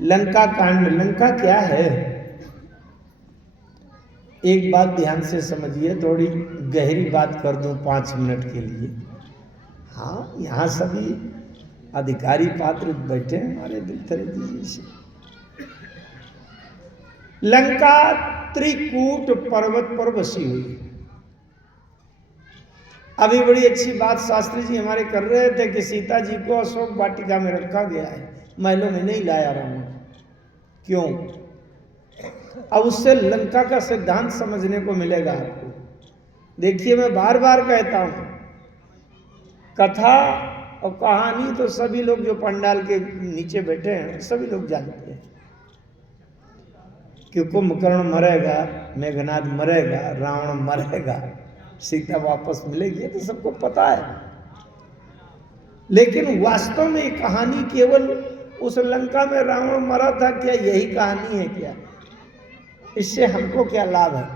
लंका कांड। लंका क्या है? एक बात ध्यान से समझिए, थोड़ी गहरी बात कर दूं 5 मिनट के लिए। हाँ, यहाँ सभी अधिकारी पात्र बैठे हैं, हमारे दिल तरह दीजिए से। लंका त्रिकूट पर्वत पर बसी हुई। अभी बड़ी अच्छी बात शास्त्री जी हमारे कर रहे थे कि सीता जी को अशोक वाटिका में रखा गया है, महलों में नहीं लाया रावण। क्यों? अब उससे लंका का सिद्धांत समझने को मिलेगा आपको। देखिए, मैं बार बार कहता हूं, कथा और कहानी तो सभी लोग जो पंडाल के नीचे बैठे हैं सभी लोग जानते हैं कि कुंभकर्ण मरेगा, मेघनाद मरेगा, रावण मरेगा, सीता वापस मिलेगी, तो सबको पता है। लेकिन वास्तव में ये कहानी केवल उस लंका में रावण मरा था क्या, यही कहानी है क्या? इससे हमको क्या लाभ है?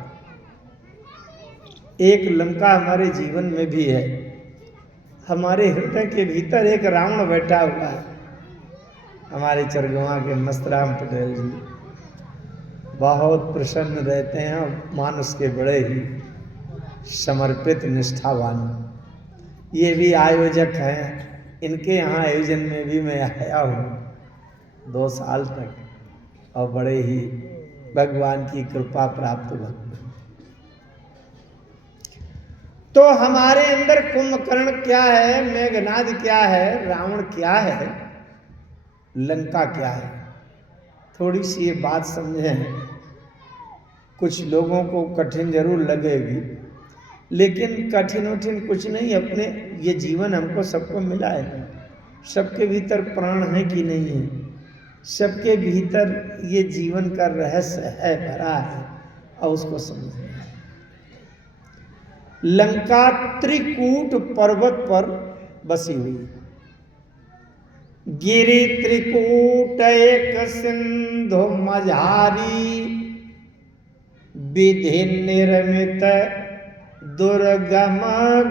एक लंका हमारे जीवन में भी है। हमारे हृदय के भीतर एक रावण बैठा हुआ है। हमारे चरगवा के मस्तराम पटेल जी बहुत प्रसन्न रहते हैं और मानस के बड़े ही समर्पित निष्ठावान। ये भी आयोजक हैं, इनके यहाँ आयोजन में भी मैं आया हूँ 2 साल तक, और बड़े ही भगवान की कृपा प्राप्त भक्त। तो हमारे अंदर कुंभकर्ण क्या है, मेघनाद क्या है, रावण क्या है, लंका क्या है, थोड़ी सी ये बात समझें। कुछ लोगों को कठिन जरूर लगेगी, लेकिन कठिन कुछ नहीं। अपने ये जीवन हमको सबको मिला है, सबके भीतर प्राण है कि नहीं है, सबके भीतर ये जीवन का रहस्य है, भरा है, और उसको समझना है। लंका त्रिकूट पर्वत पर बसी हुई। गिरि त्रिकूट एक सिंधु मझारी, विधि निर्मित दुर्गम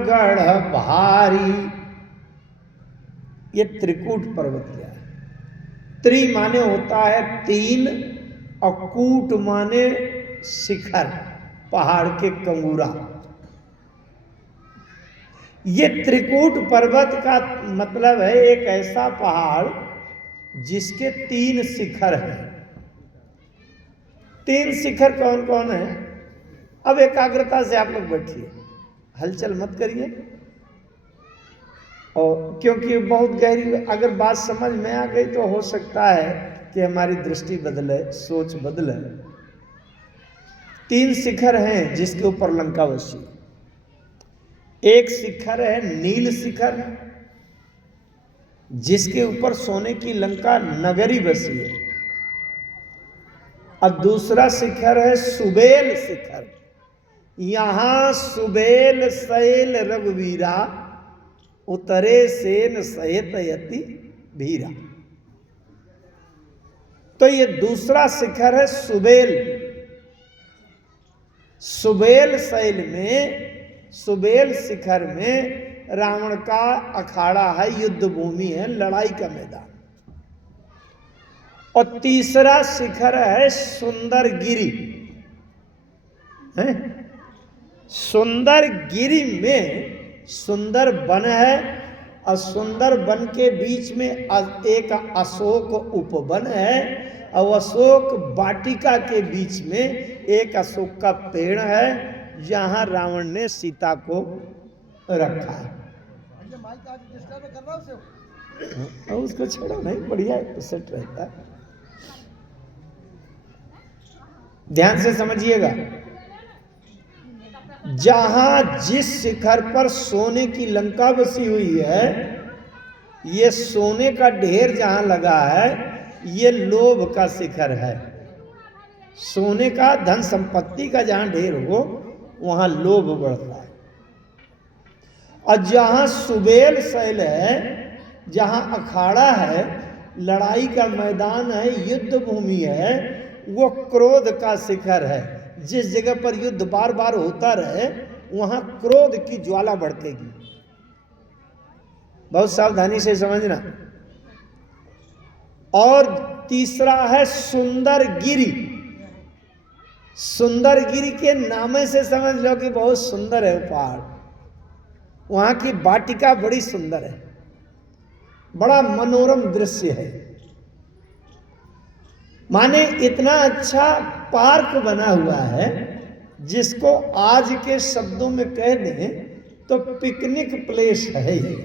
गढ़ भारी। ये त्रिकूट पर्वत क्या है? त्रि माने होता है 3, और कूट माने शिखर, पहाड़ के कंगूरा। ये त्रिकूट पर्वत का मतलब है एक ऐसा पहाड़ जिसके 3 शिखर हैं। 3 शिखर कौन कौन है? अब एकाग्रता से आप लोग बैठिए, हलचल मत करिए, और क्योंकि बहुत गहरी अगर बात समझ में आ गई तो हो सकता है कि हमारी दृष्टि बदले, सोच बदले। 3 शिखर हैं जिसके ऊपर लंका बसी। एक शिखर है नील शिखर, जिसके ऊपर सोने की लंका नगरी बसी है। और दूसरा शिखर है सुबेल शिखर। यहां सुबेल शैल रघुवीरा, उतरे सेन सहित यति भीरा। तो ये दूसरा शिखर है सुबेल। सुबेल शैल में, सुबेल शिखर में रावण का अखाड़ा है, युद्ध भूमि है, लड़ाई का मैदान। और तीसरा शिखर है सुंदर गिरी। सुंदर गिरी में सुंदर वन है, और सुंदर वन के बीच में एक अशोक उपवन है, और अशोक वाटिका के बीच में एक अशोक का पेड़ है, जहां रावण ने सीता को रखा है। उसको छोड़ो नहीं, बढ़िया सेट रहता है। ध्यान से समझिएगा, जहां जिस शिखर पर सोने की लंका बसी हुई है, ये सोने का ढेर जहां लगा है, ये लोभ का शिखर है। सोने का, धन संपत्ति का जहां ढेर हो वहां लोभ बढ़ता है। और जहां सुबेल शैल है, जहां अखाड़ा है, लड़ाई का मैदान है, युद्ध भूमि है, वो क्रोध का शिखर है। जिस जगह पर युद्ध बार बार होता रहे वहां क्रोध की ज्वाला भड़केगी। बहुत सावधानी से समझना। और तीसरा है सुंदर गिरी। सुंदर गिरी के नामे से समझ लो कि बहुत सुंदर है वो पहाड़। वहां की वाटिका बड़ी सुंदर है, बड़ा मनोरम दृश्य है। माने इतना अच्छा पार्क बना हुआ है जिसको आज के शब्दों में कह दें तो पिकनिक प्लेस है ये,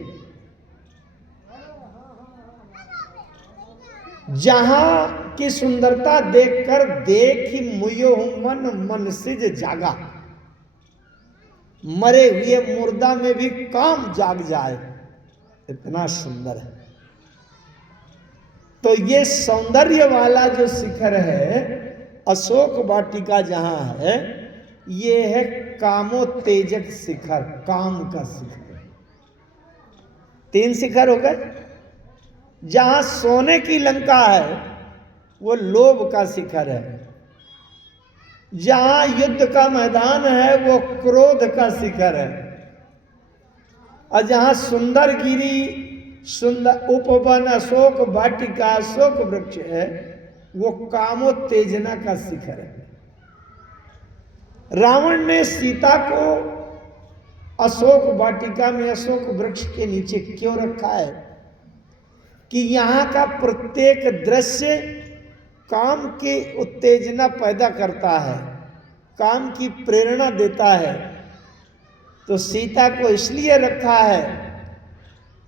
जहां की सुंदरता देखकर देखी मुयो मन मन सिज जागा। मरे हुए मुर्दा में भी काम जाग जाए, इतना सुंदर है। तो ये सौंदर्य वाला जो शिखर है अशोक वाटिका जहां है, ये है कामोत्तेजक शिखर, काम का शिखर। 3 शिखर हो गए। जहां सोने की लंका है वो लोभ का शिखर है, जहां युद्ध का मैदान है वो क्रोध का शिखर है, और जहां सुंदर गिरी, सुंदर उपवन, अशोक वाटिका, अशोक वृक्ष है, वो कामोत्तेजना का शिखर है। रावण ने सीता को अशोक वाटिका में अशोक वृक्ष के नीचे क्यों रखा है? कि यहां का प्रत्येक दृश्य काम की उत्तेजना पैदा करता है, काम की प्रेरणा देता है। तो सीता को इसलिए रखा है,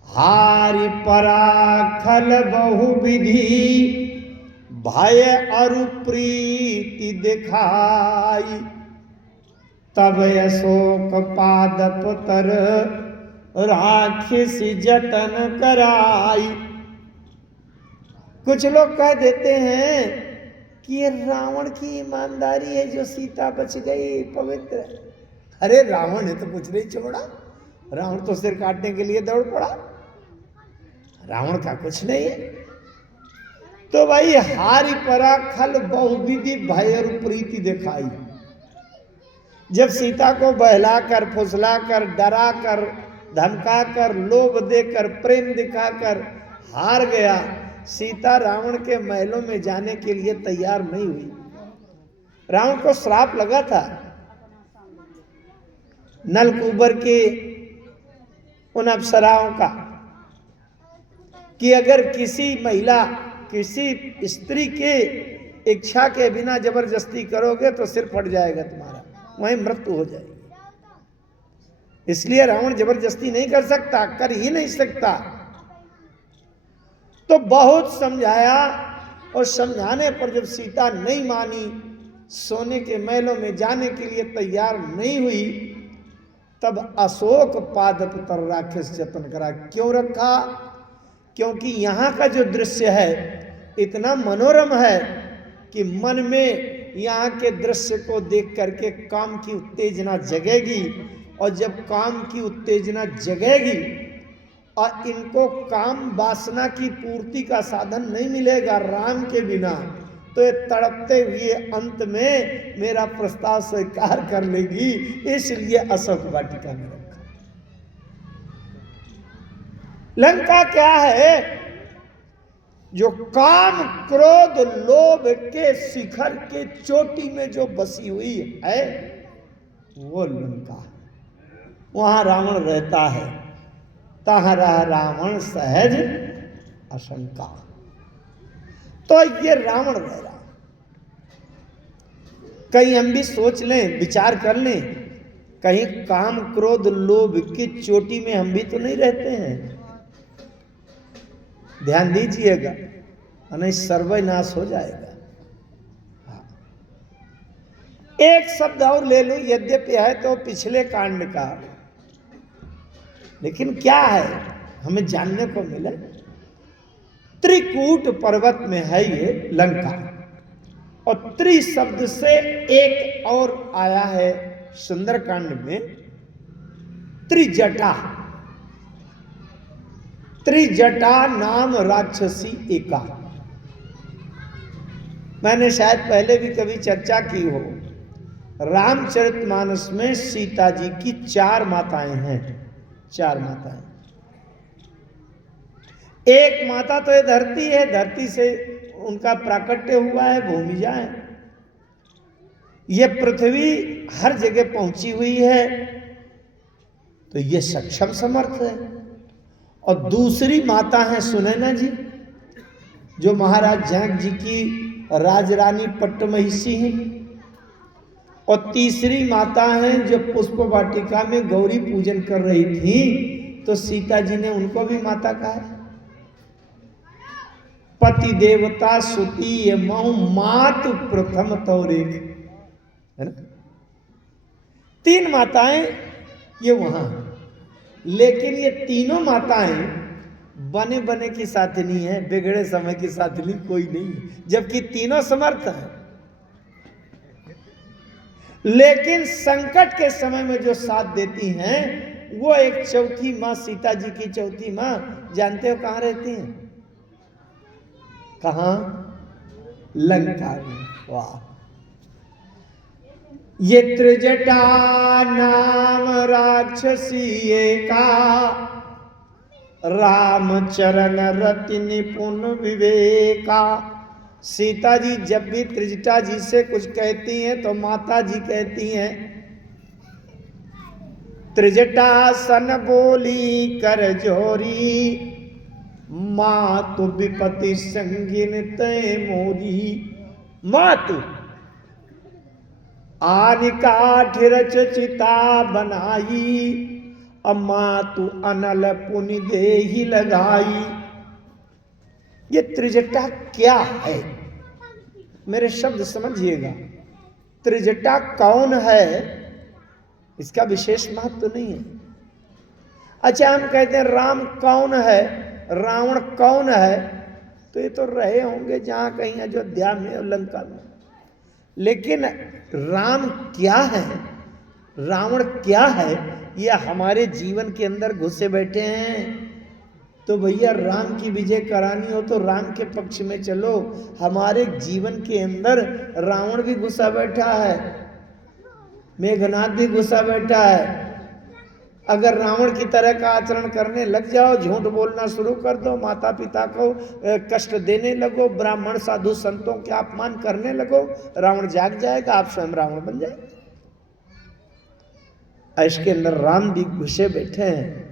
हारि पराखल बहुविधि भय अरु प्रीति दिखाई, तब अशोक पादप तर राक्षसी जतन कराई। कुछ लोग कह देते हैं कि ये रावण की ईमानदारी है जो सीता बच गई पवित्र। अरे रावण ने तो कुछ नहीं छोड़ा, रावण तो सिर काटने के लिए दौड़ पड़ा, रावण का कुछ नहीं है। तो भाई हारि परा खल बहुविधि भय और प्रीति दिखाई। जब सीता को बहलाकर, फुसलाकर, डराकर, धमकाकर, लोभ देकर, प्रेम दिखाकर हार गया, सीता रावण के महलों में जाने के लिए तैयार नहीं हुई। रावण को श्राप लगा था नलकूबर के उन अप्सराओं का कि अगर किसी महिला, किसी स्त्री के इच्छा के बिना जबरदस्ती करोगे तो सिर फट जाएगा तुम्हारा, वहीं मृत्यु हो जाएगी। इसलिए रावण जबरदस्ती नहीं कर सकता, कर ही नहीं सकता। तो बहुत समझाया और समझाने पर जब सीता नहीं मानी, सोने के महलों में जाने के लिए तैयार नहीं हुई, तब अशोक पादप तर राक्षस जतन करा। क्यों रखा? क्योंकि यहाँ का जो दृश्य है इतना मनोरम है कि मन में यहाँ के दृश्य को देख करके काम की उत्तेजना जगेगी, और जब काम की उत्तेजना जगेगी और इनको काम वासना की पूर्ति का साधन नहीं मिलेगा राम के बिना, तो ये तड़पते हुए अंत में मेरा प्रस्ताव स्वीकार कर लेगी। इसलिए अशोक वाटिका में रखा। लंका क्या है? जो काम क्रोध लोभ के शिखर के चोटी में जो बसी हुई है वो लंका है। वहां रावण रहता है, तहाँ रह रावण सहज आशंका। तो ये रावण रह रहा। कहीं हम भी सोच लें, विचार कर लें, कहीं काम क्रोध लोभ की चोटी में हम भी तो नहीं रहते हैं। ध्यान दीजिएगा, नहीं सर्वनाश हो जाएगा। हाँ। एक शब्द और ले लो, यद्यपि है तो पिछले कांड का, लेकिन क्या है हमें जानने को मिला। त्रिकूट पर्वत में है ये लंका, और त्रि शब्द से एक और आया है सुंदरकांड में, त्रिजटा। त्रिजटा नाम राक्षसी एका। मैंने शायद पहले भी कभी चर्चा की हो। रामचरितमानस में सीता जी की 4 माताएं हैं, 4 माताएं। एक माता तो ये धरती है, धरती से उनका प्राकट्य हुआ है, भूमिजा है। ये पृथ्वी हर जगह पहुंची हुई है, तो ये सक्षम समर्थ है। और दूसरी माता है सुनैना जी, जो महाराज जनक जी की राजरानी पट्टमहिषी हैं। और तीसरी माता हैं जो पुष्प वाटिका में गौरी पूजन कर रही थी, तो सीता जी ने उनको भी माता कहा। पति देवता सुती मऊ मातु प्रथम तौरेक, है ना। 3 माताएं ये वहां, लेकिन ये तीनों माताएं बने बने की साथनी है, बिगड़े समय की साथनी कोई नहीं है, जबकि तीनों समर्थ हैं। लेकिन संकट के समय में जो साथ देती हैं, वो एक चौथी मां, सीता जी की चौथी मां, जानते हो कहां रहती हैं? कहां? लंका में। वाह! ये त्रिजटा नाम राक्षसी एका, राम चरण रति निपुण विवेका। सीता जी जब भी त्रिजटा जी से कुछ कहती हैं तो माता जी कहती हैं, त्रिजटा सन बोली कर जोरी, मातु विपति संगिन तय मोरी। मातु आनिकाठ रच चिता बनाई, मातु अनल पुनि देहि लगाई। ये त्रिजटा क्या है? मेरे शब्द समझिएगा। त्रिजटा कौन है, इसका विशेष महत्व तो नहीं है। अच्छा, हम कहते हैं राम कौन है, रावण कौन है, तो ये तो रहे होंगे जहां कहीं अयोध्या में और लंका में। लेकिन राम क्या है, रावण क्या है, ये हमारे जीवन के अंदर घुसे बैठे हैं। तो भैया राम की विजय करानी हो तो राम के पक्ष में चलो। हमारे जीवन के अंदर रावण भी घुसा बैठा है, मेघनाथ भी घुसा बैठा है। अगर रावण की तरह का आचरण करने लग जाओ, झूठ बोलना शुरू कर दो, माता पिता को कष्ट देने लगो, ब्राह्मण साधु संतों के अपमान करने लगो, रावण जाग जाएगा, आप स्वयं रावण बन जाए। इसके अंदर राम भी घुसे बैठे हैं।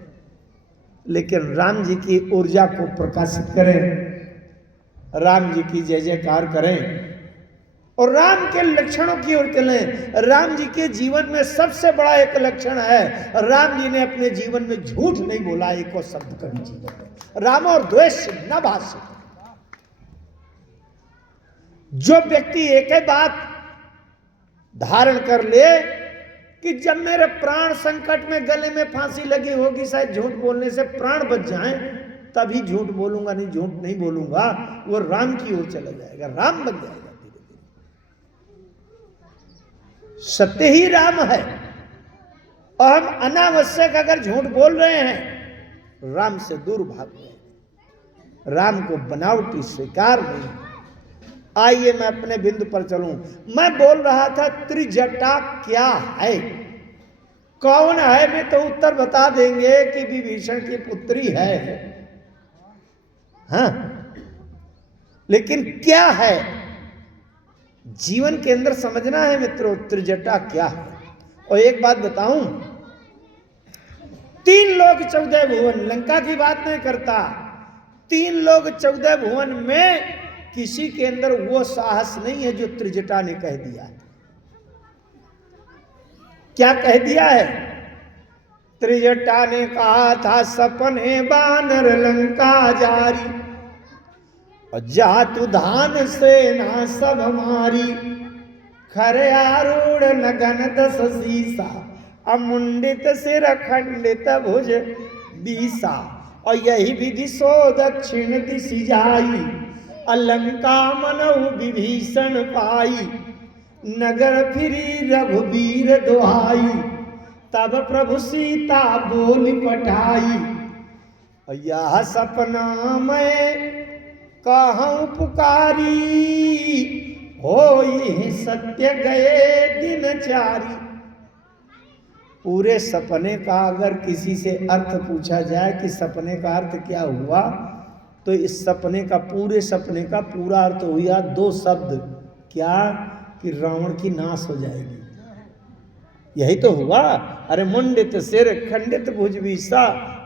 लेकिन राम जी की ऊर्जा को प्रकाशित करें, राम जी की जय जयकार करें और राम के लक्षणों की ओर चलें। राम जी के जीवन में सबसे बड़ा एक लक्षण है, राम जी ने अपने जीवन में झूठ नहीं बोला, एक और शब्द कभी जीवन में। राम और द्वेष न भाषे। जो व्यक्ति एक ही बात धारण कर ले कि जब मेरे प्राण संकट में, गले में फांसी लगी होगी, शायद झूठ बोलने से प्राण बच जाएं, तभी झूठ बोलूंगा, नहीं झूठ नहीं बोलूंगा, वो राम की ओर चला जाएगा, राम बन जाएगा। सत्य ही राम है। और हम अनावश्यक अगर झूठ बोल रहे हैं, राम से दूर भाग गए। राम को बनावटी स्वीकार नहीं। आइए मैं अपने बिंदु पर चलूं। मैं बोल रहा था त्रिजटा क्या है, कौन है, में तो उत्तर बता देंगे कि विभीषण की पुत्री है, हाँ, लेकिन क्या है जीवन के अंदर समझना है मित्रों, त्रिजटा क्या है। और एक बात बताऊं, 3 लोग 14 भुवन, लंका की बात नहीं करता, 3 लोग 14 भुवन में किसी के अंदर वो साहस नहीं है जो त्रिजटा ने कह दिया है। क्या कह दिया है? त्रिजटा ने कहा था, सपने बानर लंका जारी, और जातु धान सेना सब हमारी, खरे आरूढ़ नगन 10 सीसा, अमुंडित सिर खंडित भुज 20। और यही विधि सो दक्षिण दिशि जाई, अलंका मनहु विभीषण पाई, नगर फिरी रघुबीर दुहाई, तब प्रभु सीता बोली पठाई, यह सपना मैं कहूं पुकारी, होई सत्य गए दिन चारी। पूरे सपने का अगर किसी से अर्थ पूछा जाए कि सपने का अर्थ क्या हुआ, तो इस सपने का, पूरे सपने का पूरा अर्थ हुआ दो शब्द, क्या? कि रावण की नाश हो जाएगी। यही तो हुआ। अरे मुंडित सिर खंडित भुज विषा,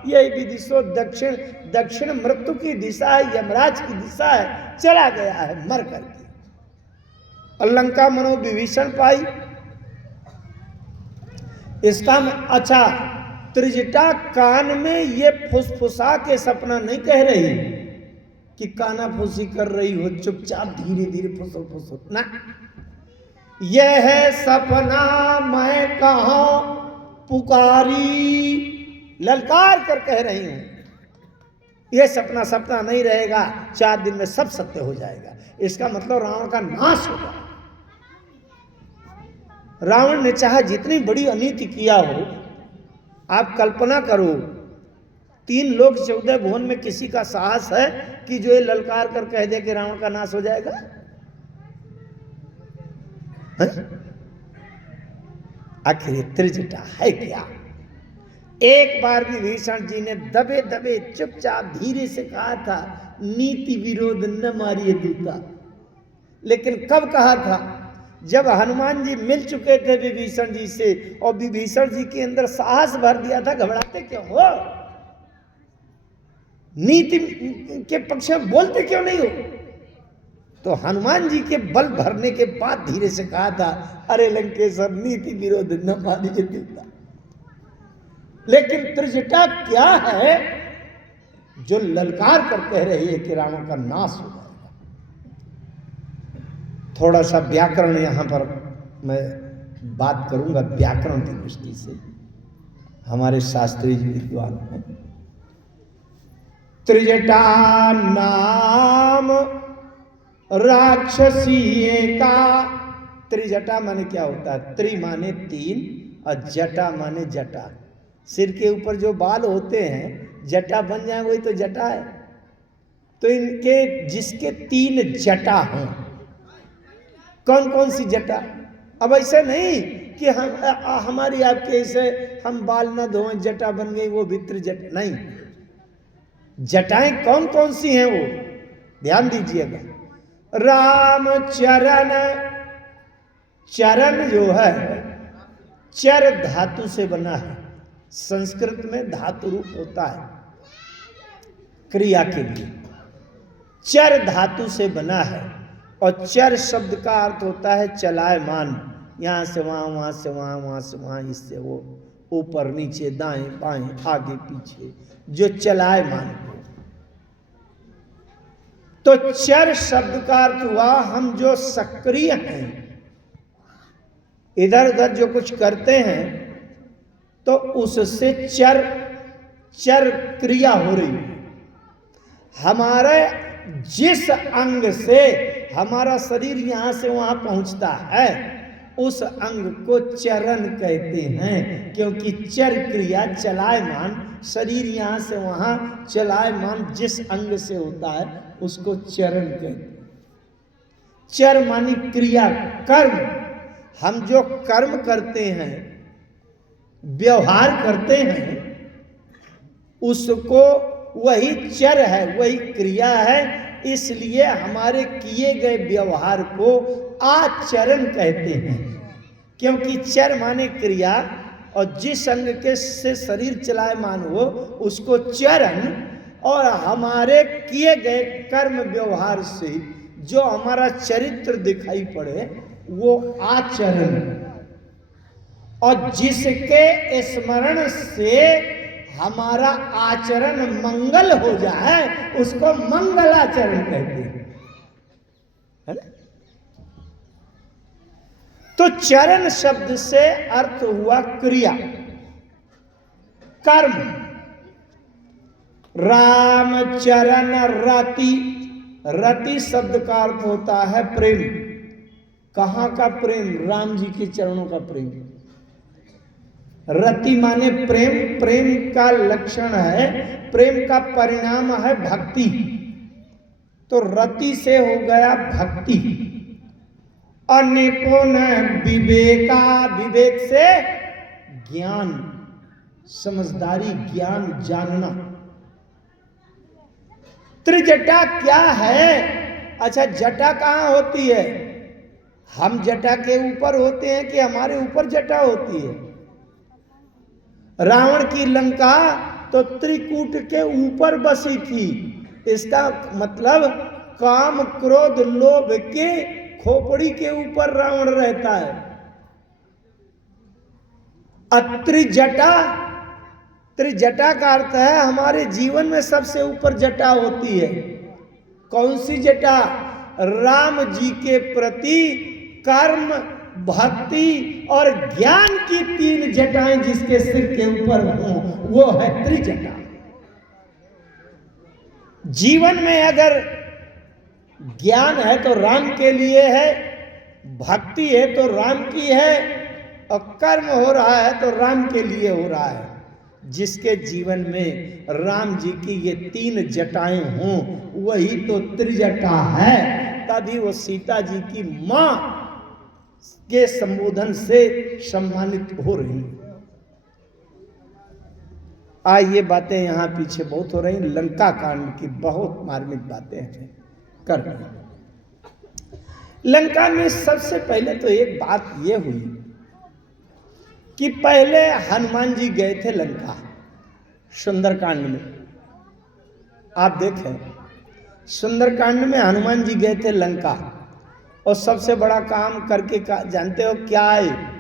यही विदिशो दक्षिण, दक्षिण मृत्यु की दिशा है, यमराज की दिशा है, चला गया है मर करके। और लंका मनो विभीषण पाई। इसका अच्छा, त्रिजटा कान में ये फुसफुसा के सपना नहीं कह रही कि काना फूसी कर रही हो, चुपचाप धीरे धीरे फुसो फुसो ना। यह है सपना मैं कहाँ पुकारी, ललकार कर कह रही हूं। यह सपना सपना नहीं रहेगा, 4 दिन में सब सत्य हो जाएगा। इसका मतलब रावण का नाश होगा। रावण ने चाहे जितनी बड़ी अनीति किया हो, आप कल्पना करो, 3 लोक 14 भुवन में किसी का साहस है कि जो ये ललकार कर कह दे कि रावण का नाश हो जाएगा? आखिर त्रिजटा है क्या? एक बार विभीषण जी ने दबे दबे चुपचाप धीरे से कहा था, नीति विरोध न मारिए दूता। लेकिन कब कहा था? जब हनुमान जी मिल चुके थे विभीषण जी से और विभीषण जी के अंदर साहस भर दिया था। घबराते क्यों हो? नीति के पक्ष में बोलते क्यों नहीं हो? तो हनुमान जी के बल भरने के बाद धीरे से कहा था, अरे लंकेश्वर नीति विरोध न मानिए दूता। लेकिन त्रिजटा क्या है जो ललकार कर कह रही है कि रावण का नाश हो जाएगा? थोड़ा सा व्याकरण यहां पर मैं बात करूंगा, व्याकरण की दृष्टि से। हमारे शास्त्री जी विद्वान हैं। त्रिजटा नाम राक्षसी का। त्रिजटा माने क्या होता है? त्रि माने 3 और जटा माने जटा। सिर के ऊपर जो बाल होते हैं जटा बन जाए वही तो जटा है। तो इनके जिसके 3 जटा हों, कौन कौन सी जटा? अब ऐसे नहीं कि हमारी आपके ऐसे हम बाल न धोएं जटा बन गई वो भित्र जटा, नहीं। जटाएं कौन कौन सी हैं वो ध्यान दीजिएगा। राम चरण, चरण जो है चर धातु से बना है। संस्कृत में धातु रूप होता है क्रिया के लिए। चर धातु से बना है और चर शब्द का अर्थ होता है चलायमान। यहां से वहां, वहां से वहां, वहां से वहां, इससे वो, ऊपर नीचे, दाएं बाएं, आगे पीछे, जो चलायमान हो। तो चर शब्द का अर्थ हुआ हम जो सक्रिय हैं, इधर उधर जो कुछ करते हैं, तो उससे चर चर क्रिया हो रही है। हमारे जिस अंग से हमारा शरीर यहां से वहां पहुंचता है उस अंग को चरण कहते हैं, क्योंकि चर क्रिया चलायमान, शरीर यहां से वहां चलायमान जिस अंग से होता है उसको चरण कहते हैं। चर मानी क्रिया, कर्म। हम जो कर्म करते हैं, व्यवहार करते हैं, उसको वही चर है, वही क्रिया है। इसलिए हमारे किए गए व्यवहार को आचरण कहते हैं, क्योंकि चर माने क्रिया और जिस अंग के से शरीर चलायमान हो उसको चरण, और हमारे किए गए कर्म व्यवहार से जो हमारा चरित्र दिखाई पड़े वो आचरण। और जिसके स्मरण से हमारा आचरण मंगल हो जाए उसको मंगलाचरण कहते हैं, है ना? तो चरण शब्द से अर्थ हुआ क्रिया, कर्म। राम चरण रति, रति शब्द का अर्थ होता है प्रेम। कहां का प्रेम? राम जी के चरणों का प्रेम। रति माने प्रेम, प्रेम का लक्षण है, प्रेम का परिणाम है भक्ति। तो रति से हो गया भक्ति। अनिपुण विवेका, विवेक से ज्ञान, समझदारी, ज्ञान, जानना। त्रिजटा क्या है? अच्छा, जटा कहाँ होती है? हम जटा के ऊपर होते हैं कि हमारे ऊपर जटा होती है? रावण की लंका तो त्रिकूट के ऊपर बसी थी। इसका मतलब काम क्रोध लोभ के खोपड़ी के ऊपर रावण रहता है। त्रिजटा, त्रिजटा का अर्थ है हमारे जीवन में सबसे ऊपर जटा होती है। कौन सी जटा? राम जी के प्रति कर्म, भक्ति और ज्ञान की 3 जटाएं जिसके सिर के ऊपर हों, वो है त्रिजटा। जीवन में अगर ज्ञान है तो राम के लिए है, भक्ति है तो राम की है, और कर्म हो रहा है तो राम के लिए हो रहा है। जिसके जीवन में राम जी की ये 3 जटाएं हों, वही तो त्रिजटा है। तभी वो सीता जी की मां के संबोधन से सम्मानित हो रही। ये बातें यहां पीछे बहुत हो रही, लंका कांड की बहुत मार्मिक बातें कर रही। लंका में सबसे पहले तो एक बात ये हुई कि पहले हनुमान जी गए थे लंका, सुंदरकांड में। आप देखें, सुंदरकांड में हनुमान जी गए थे लंका, और सबसे बड़ा काम करके जानते हो क्या है?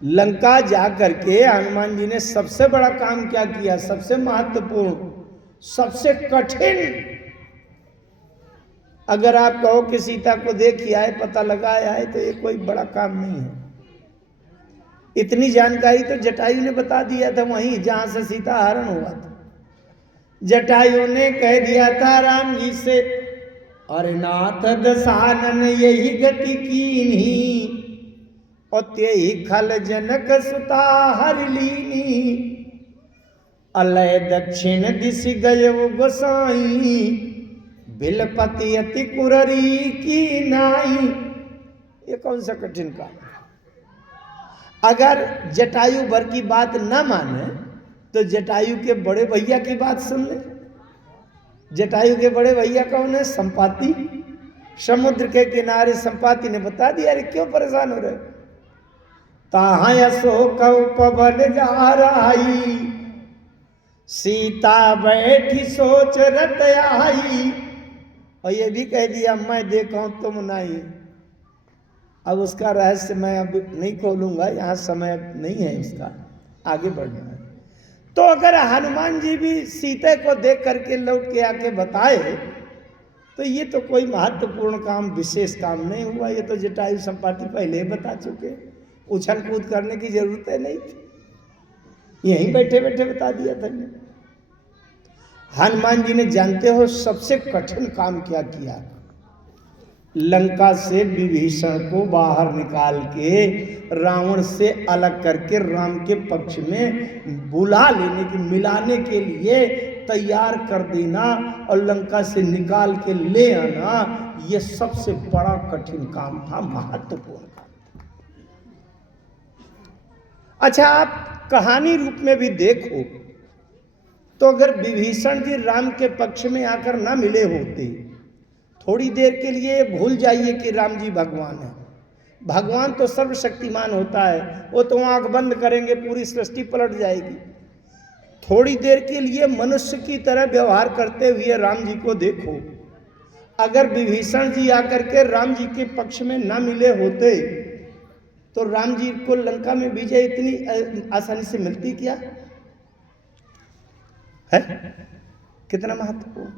लंका जा करके हनुमान जी ने सबसे बड़ा काम क्या किया? सबसे महत्वपूर्ण, सबसे कठिन। अगर आप कहो कि सीता को देखी आए, पता लगाया है, तो ये कोई बड़ा काम नहीं है। इतनी जानकारी तो जटायु ने बता दिया था वहीं जहां से सीता हरण हुआ था। जटायु ने कह दिया था राम जी से, अरे नाथ दशानन यही गति कीन्ही, और तेहि खल जनक सुता हर लीनी, अलय दक्षिण दिश गयो गोसाई, बिलपति अति कुररी की नाई। ये कौन सा कठिन काम? अगर जटायु भर की बात न माने तो जटायु के बड़े भैया की बात सुन ले। जटायु के बड़े भैया कौन है? संपाति। समुद्र के किनारे संपाति ने बता दिया, अरे क्यों परेशान हो रहे? ताहा अशोक पवन जा रही, सीता बैठी सोच रत आई। और ये भी कह दिया, मैं देखा तुम नहीं। अब उसका रहस्य मैं अब नहीं खोलूंगा, यहाँ समय नहीं है उसका, आगे बढ़ना है। तो अगर हनुमान जी भी सीता को देख करके लौट के आके बताए, तो ये तो कोई महत्वपूर्ण काम, विशेष काम नहीं हुआ। ये तो जटायु संपाति पहले ही बता चुके, उछल कूद करने की जरूरत नहीं थी, यहीं बैठे बैठे बता दिया था। हनुमान जी ने, जानते हो सबसे कठिन काम क्या किया? लंका से विभीषण को बाहर निकाल के रावण से अलग करके राम के पक्ष में बुला लेने की, मिलाने के लिए तैयार कर देना और लंका से निकाल के ले आना, यह सबसे बड़ा कठिन काम था, महत्वपूर्ण काम था। अच्छा, आप कहानी रूप में भी देखो तो अगर विभीषण जी राम के पक्ष में आकर ना मिले होते, थोड़ी देर के लिए भूल जाइए कि राम जी भगवान है। भगवान तो सर्वशक्तिमान होता है, वो तो आंख बंद करेंगे पूरी सृष्टि पलट जाएगी। थोड़ी देर के लिए मनुष्य की तरह व्यवहार करते हुए राम जी को देखो। अगर विभीषण जी आकर के राम जी के पक्ष में ना मिले होते तो राम जी को लंका में विजय इतनी आसानी से मिलती क्या है? कितना महत्वपूर्ण।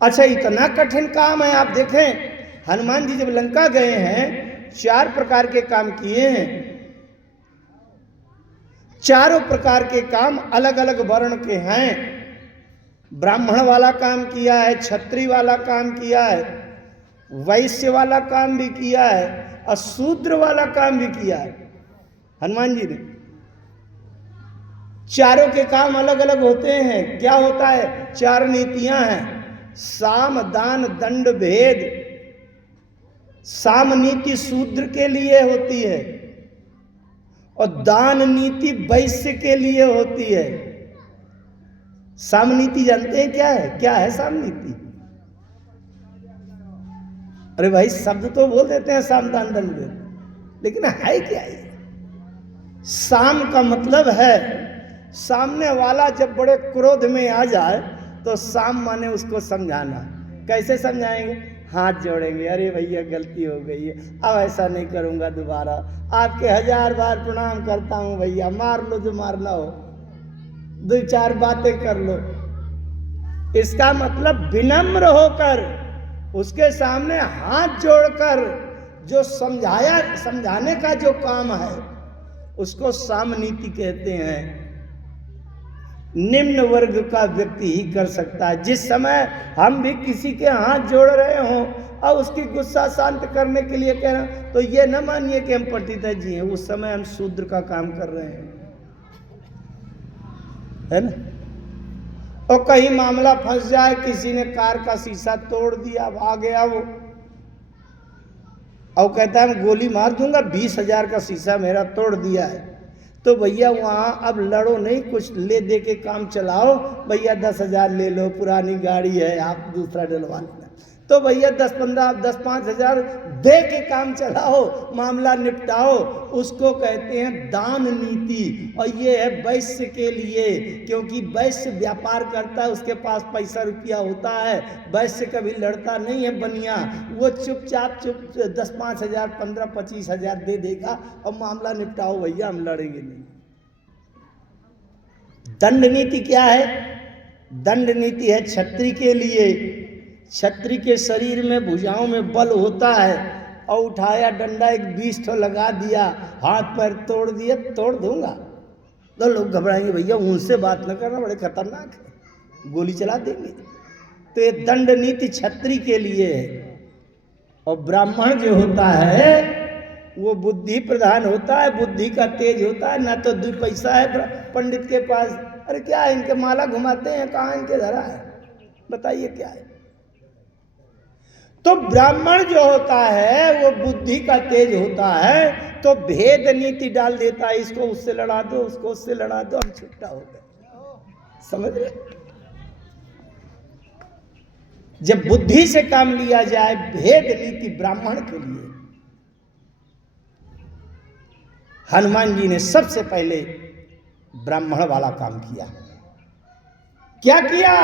अच्छा, इतना कठिन काम है। आप देखें, हनुमान जी जब लंका गए हैं, 4 प्रकार के काम किए हैं। चारों प्रकार के काम अलग अलग वर्ण के हैं। ब्राह्मण वाला काम किया है, क्षत्रिय वाला काम किया है, वैश्य वाला काम भी किया है, और शूद्र वाला काम भी किया है हनुमान जी ने। चारों के काम अलग अलग होते हैं। क्या होता है? 4 नीतियां हैं, साम दान दंड भेद। साम नीति शूद्र के लिए होती है और दान नीति वैश्य के लिए होती है। सामनीति जानते हैं क्या है? क्या है सामनीति? अरे भाई शब्द तो बोल देते हैं साम दान दंड भेद, लेकिन है क्या ये? साम का मतलब है सामने वाला जब बड़े क्रोध में आ जाए तो साम माने उसको समझाना। कैसे समझाएंगे? हाथ जोड़ेंगे, अरे भैया गलती हो गई है, अब ऐसा नहीं करूंगा दोबारा, आपके 1000 बार प्रणाम करता हूं भैया, मार लो जो मारना हो, 2-4 बातें कर लो। इसका मतलब विनम्र होकर उसके सामने हाथ जोड़कर जो समझाने का जो काम है उसको सामनीति कहते हैं। निम्न वर्ग का व्यक्ति ही कर सकता है। जिस समय हम भी किसी के हाथ जोड़ रहे हों और उसकी गुस्सा शांत करने के लिए कह रहे हैं तो ये न मानिए कि हम पतिता जी हैं, उस समय हम शूद्र का काम कर रहे हैं, है ना। और कहीं मामला फंस जाए, किसी ने कार का शीशा तोड़ दिया, भाग गया वो, और कहता है मैं गोली मार दूंगा, 20,000 का शीशा मेरा तोड़ दिया है, तो भैया वहां अब लड़ो नहीं, कुछ ले दे के काम चलाओ, भैया 10,000 ले लो, पुरानी गाड़ी है, आप दूसरा डलवा लेना, तो भैया 10-5,000 दे के काम चलाओ, मामला निपटाओ। उसको कहते हैं दान नीति। और ये है वैश्य के लिए, क्योंकि वैश्य व्यापार करता है, उसके पास पैसा रुपया होता है, वैश्य कभी लड़ता नहीं है बनिया, वो चुपचाप 10-5,000 15-25,000 दे देगा और मामला निपटाओ भैया, हम लड़ेंगे नहीं। दंड नीति क्या है? दंड नीति है क्षत्रिय के लिए। क्षत्रिय के शरीर में भुजाओं में बल होता है, और उठाया डंडा, एक 20 ठो लगा दिया, हाथ पैर तोड़ दिए, तोड़ दूंगा, तो लोग घबराएंगे, भैया उनसे बात न करना, बड़े खतरनाक है, गोली चला देंगे। तो ये दंड नीति क्षत्रिय के लिए है। और ब्राह्मण जो होता है वो बुद्धि प्रधान होता है, बुद्धि का तेज होता है, ना तो 2 पैसा है पंडित के पास, अरे क्या है इनके माला घुमाते हैं, कहाँ इनके धरा है, बताइए क्या है। तो ब्राह्मण जो होता है वो बुद्धि का तेज होता है, तो भेद नीति डाल देता है, इसको उससे लड़ा दो, उसको उससे लड़ा दो, हम छुट्टा हो गए। समझ रहे? जब बुद्धि से काम लिया जाए, भेद नीति ब्राह्मण के लिए। हनुमान जी ने सबसे पहले ब्राह्मण वाला काम किया। क्या किया?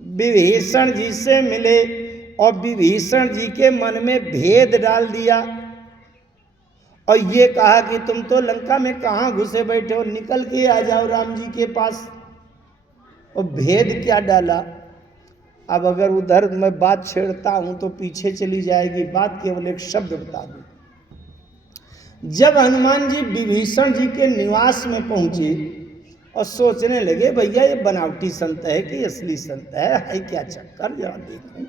विभीषण जी से मिले और विभीषण जी के मन में भेद डाल दिया, और ये कहा कि तुम तो लंका में कहाँ घुसे बैठे हो, निकल के आ जाओ राम जी के पास। और भेद क्या डाला? अब अगर उधर मैं बात छेड़ता हूं तो पीछे चली जाएगी बात, केवल एक शब्द बता दूं। जब हनुमान जी विभीषण जी के निवास में पहुंचे और सोचने लगे भैया ये बनावटी संत है कि असली संत है क्या चक्कर, जरा देखूं,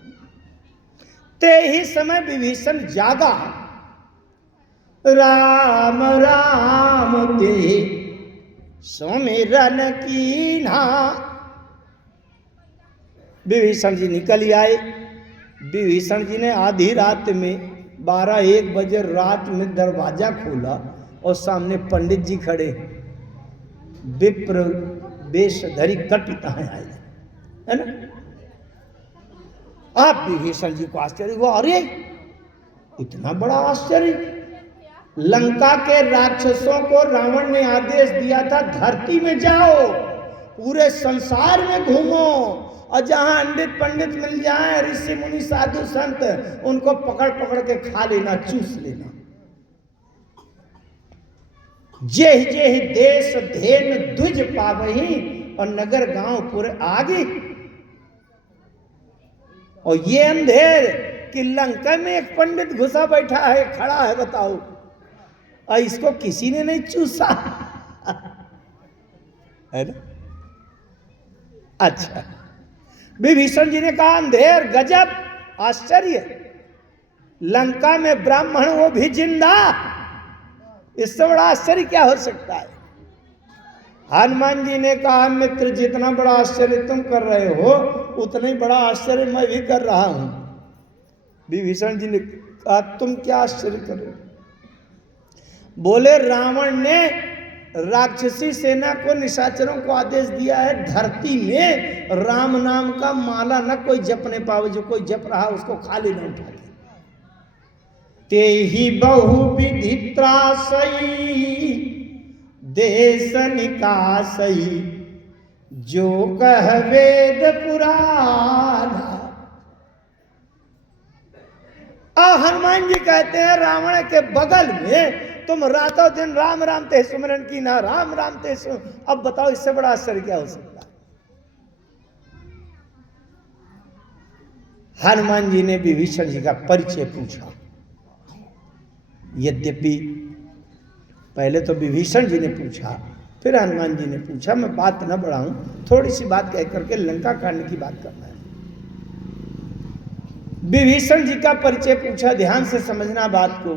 ते ही समय विभीषण जागा, राम राम ते सुमिरन कीन्हा। विभीषण जी निकल आए। विभीषण जी ने आधी रात में 12-1 बजे रात में दरवाजा खोला और सामने पंडित जी खड़े, विप्र वेशधरी कटिता आए, है ना। आप विभीषण जी को आश्चर्य हुआ, अरे इतना बड़ा आश्चर्य, लंका के राक्षसों को रावण ने आदेश दिया था धरती में जाओ, पूरे संसार में घूमो, और जहां पंडित मिल जाए, ऋषि मुनि साधु संत, उनको पकड़ पकड़ के खा लेना, चूस लेना। जेहि जेहि देश धेन द्विज पावही, और नगर गांव पुर आगे। और ये अंधेर कि लंका में एक पंडित घुसा बैठा है, खड़ा है, बताओ, और इसको किसी ने नहीं चूसा, है ना। अच्छा, विभीषण जी ने कहा अंधेर, गजब, आश्चर्य, लंका में ब्राह्मण वो भी जिंदा, इससे बड़ा आश्चर्य क्या हो सकता है। हनुमान जी ने कहा मित्र, जितना बड़ा आश्चर्य तुम कर रहे हो उतना ही बड़ा आश्चर्य मैं भी कर रहा हूं। विभीषण जी ने कहा तुम क्या आश्चर्य कर रहे हो? बोले रावण ने राक्षसी सेना को, निशाचरों को आदेश दिया है, धरती में राम नाम का माला न कोई जपने पावे, जो कोई जप रहा उसको खाली न उठा के। ते ही बहु विधि त्रासई देश निकासई, जो कह वेद पुराण। और हनुमान जी कहते हैं रावण के बगल में तुम रातों दिन राम राम ते सुमरन की ना, राम राम ते सुमरन। अब बताओ इससे बड़ा आश्चर्य क्या हो सकता है। हनुमान जी ने विभीषण जी का परिचय पूछा। यद्यपि पहले तो विभीषण जी ने पूछा, फिर हनुमान जी ने पूछा। मैं बात न बढ़ाऊं, थोड़ी सी बात कह करके लंका कांड की बात करना है। विभीषण जी का परिचय पूछा, ध्यान से समझना बात को।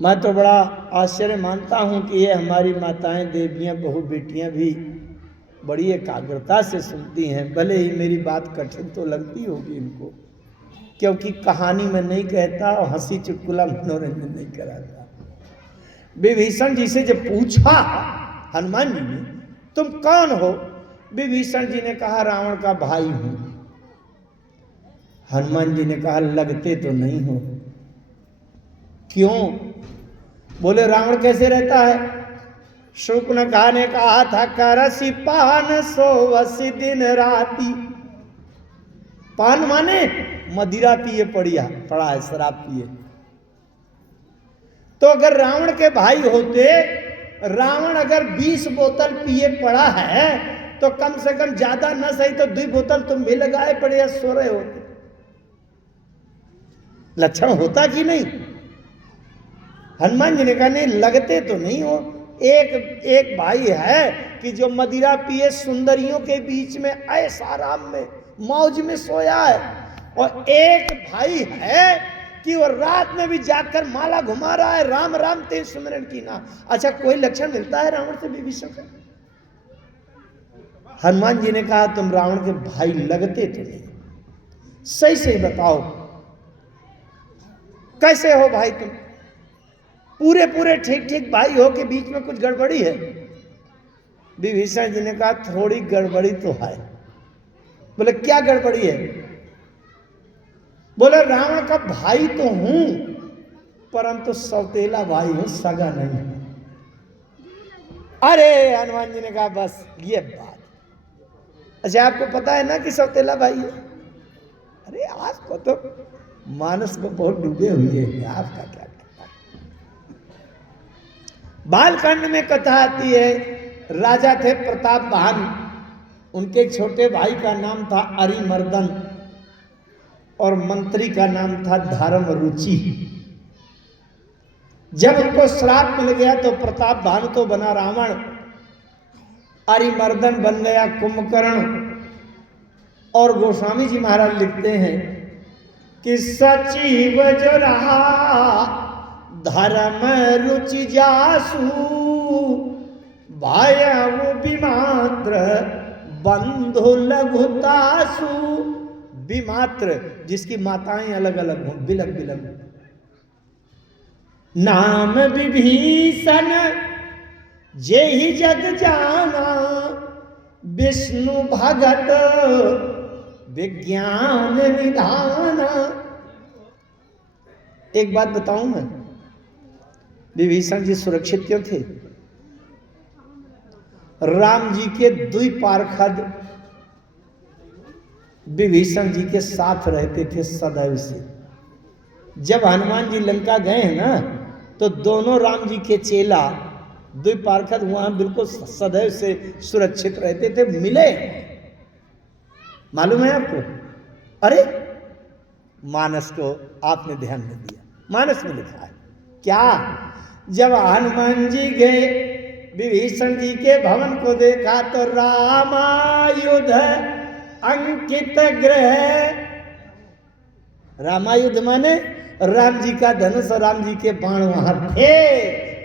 मैं तो बड़ा आश्चर्य मानता हूं कि ये हमारी माताएं, देवियां, बहू बेटियां भी बड़ी एकाग्रता से सुनती हैं। भले ही मेरी बात कठिन तो लगती होगी इनको, क्योंकि कहानी में नहीं कहता और हंसी चुटकुला मनोरंजन नहीं कराता। विभीषण जी से जब पूछा हनुमान जी ने, तुम कौन हो? विभीषण जी ने कहा, रावण का भाई हूं। हनुमान जी ने कहा, लगते तो नहीं हो। क्यों? बोले, रावण कैसे रहता है? शूर्पणखा ने कहा था, करसी पान सोवसी दिन राती। पान माने मदिरा पिए पड़ा है, शराब पिए। तो अगर रावण के भाई होते, रावण अगर 20 बोतल पिए पड़ा है तो कम से कम ज्यादा न सही तो 2 बोतल तुम भी लगाए पड़े या सो रहे होते। लक्षण होता कि नहीं? हनुमान जी ने कहा, नहीं लगते तो नहीं हो। एक भाई है कि जो मदिरा पिए सुंदरियों के बीच में ऐश आराम में मौज में सोया है, और एक भाई है कि वो रात में भी जाकर माला घुमा रहा है, राम राम ते सुमिरन की ना। अच्छा, कोई लक्षण मिलता है रावण से विभीषण का? हनुमान जी ने कहा, तुम रावण के भाई लगते तो नहीं। सही से बताओ, कैसे हो भाई तुम? पूरे ठीक ठीक भाई हो कि बीच में कुछ गड़बड़ी है? विभीषण जी ने कहा, थोड़ी गड़बड़ी तो है। बोले, क्या गड़बड़ी है? बोले, रावण का भाई तो हूं, परंतु सौतेला भाई हूं, सगा नहीं। अरे हनुमान जी ने कहा, बस ये बात। अच्छा, आपको पता है ना कि सौतेला भाई है? अरे आपको तो मानस को बहुत डूबे हुए हैं, आपका क्या कहता है? बालकांड में कथा आती है, राजा थे प्रताप भान, उनके छोटे भाई का नाम था अरिमर्दन और मंत्री का नाम था धर्म रुचि। जब उनको श्राप मिल गया तो प्रताप भान तो बना रावण, अरिमर्दन बन गया कुंभकर्ण। और गोस्वामी जी महाराज लिखते हैं कि सचिव जो रहा धर्म रुचि जासु, भायव विमात्र बंधु लघुतासु। विमात्र जिसकी माताएं अलग अलग हों, बिलग बिलग। नाम विभीषण जेहि जग जाना, विष्णु भगत विज्ञान निधाना। एक बात बताऊं मैं, विभीषण जी सुरक्षित क्यों थे? राम जी के दुई पार्षद विभीषण जी के साथ रहते थे सदैव से। जब हनुमान जी लंका गए हैं ना, तो दोनों राम जी के चेला दुई पार्षद वहां बिल्कुल सदैव से सुरक्षित रहते थे। मिले, मालूम है आपको? अरे मानस को आपने ध्यान नहीं दिया, मानस में लिखा है क्या? जब हनुमान जी गए विभीषण जी के भवन को देखा तो रामायुध अंकित गृह। रामायुध माने राम जी का धनुष और राम जी के बाण वहां थे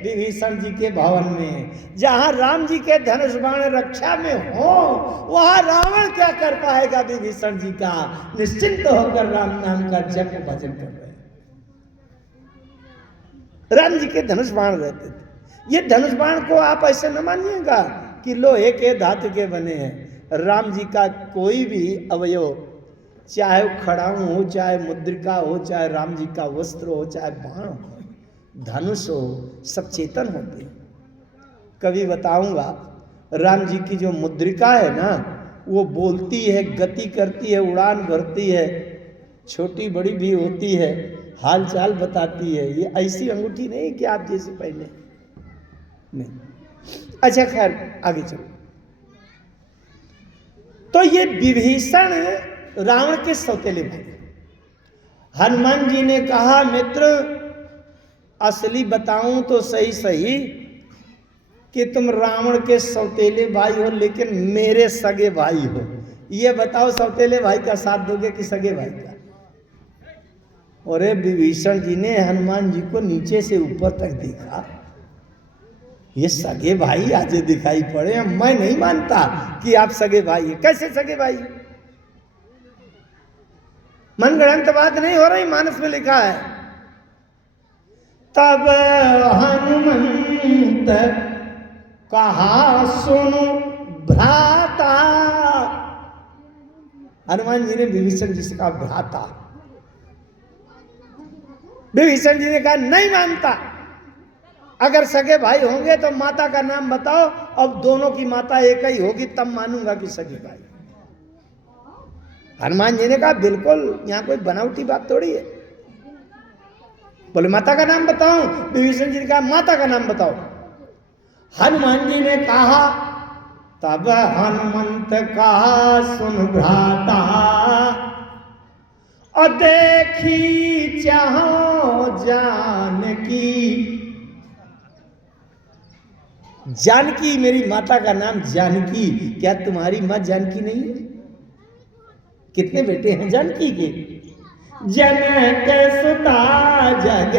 विभीषण जी के भवन में। जहां राम जी के धनुष बाण रक्षा में हो, वहां रावण क्या कर पाएगा विभीषण जी का? निश्चिंत होकर राम नाम का जप भजन कर रहे हैं। राम जी के धनुष बाण रहते थे। ये धनुष बाण को आप ऐसे न मानिएगा कि लोहे के धातु के बने हैं। राम जी का कोई भी अवयव, चाहे वो खड़ाऊ हो, चाहे मुद्रिका हो, चाहे राम जी का वस्त्र हो, चाहे बाण हो, धनुष हो, सब चेतन होते हैं। कभी बताऊंगा, राम जी की जो मुद्रिका है ना, वो बोलती है, गति करती है, उड़ान भरती है, छोटी बड़ी भी होती है, हाल चाल बताती है। ये ऐसी अंगूठी नहीं कि आप जैसे पहने नहीं। अच्छा खैर आगे चलो। तो ये विभीषण रावण के सौतेले भाई। हनुमान जी ने कहा मित्र असली बताऊं तो सही सही कि तुम रावण के सौतेले भाई हो, लेकिन मेरे सगे भाई हो। ये बताओ सौतेले भाई का साथ दोगे कि सगे भाई का? और विभीषण जी ने हनुमान जी को नीचे से ऊपर तक देखा, ये सगे भाई आज दिखाई पड़े। मैं नहीं मानता कि आप सगे भाई है। कैसे सगे भाई? मनगढ़ंत बात नहीं हो रही, मानस में लिखा है। तब हनुमंत कहा सुनो भ्राता। हनुमान जी ने विभीषण जी से कहा भ्राता। विभीषण जी ने कहा नहीं मानता, अगर सगे भाई होंगे तो माता का नाम बताओ, अब दोनों की माता एक ही होगी तब मानूंगा कि सगे भाई। हनुमान जी ने कहा बिल्कुल, यहां कोई बनावटी बात थोड़ी है। बोले माता का नाम बताओ। विभीषण जी ने कहा माता का नाम बताओ। हनुमान जी ने कहा, तब हनुमंत कहा सुन भ्राता, और देखी चाहो जानकी। जानकी मेरी माता का नाम जानकी। क्या तुम्हारी मां जानकी नहीं है? कितने बेटे हैं जानकी के? जनक सुता जग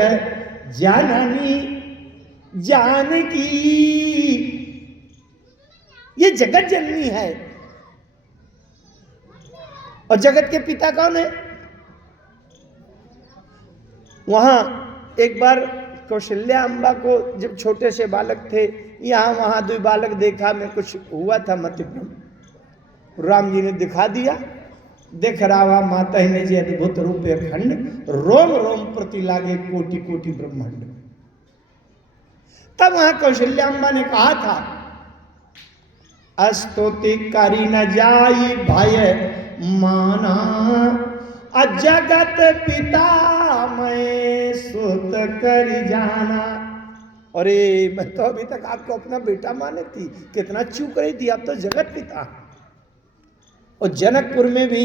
जननी जानकी। ये जगत जननी है। और जगत के पिता कौन है? वहां एक बार कौशल्या अम्बा को जब छोटे से बालक थे, यहाँ वहां दो बालक देखा में कुछ हुआ था मतिभ्रम। राम जी ने दिखा दिया, देख रावा माता ही ने जी अद्भुत रूप अखंड, रोम रोम प्रति लागे कोटि कोटि ब्रह्मांड। तब वहां कौशल्याम्बा ने कहा था, अस्तुति करी न जाई भय माना, अजगत पिता मैं सुत कर जाना। अरे मैं तो अभी तक आपको अपना बेटा माने थी, कितना चूक रही थी, आप तो जगत पिता। और जनकपुर में भी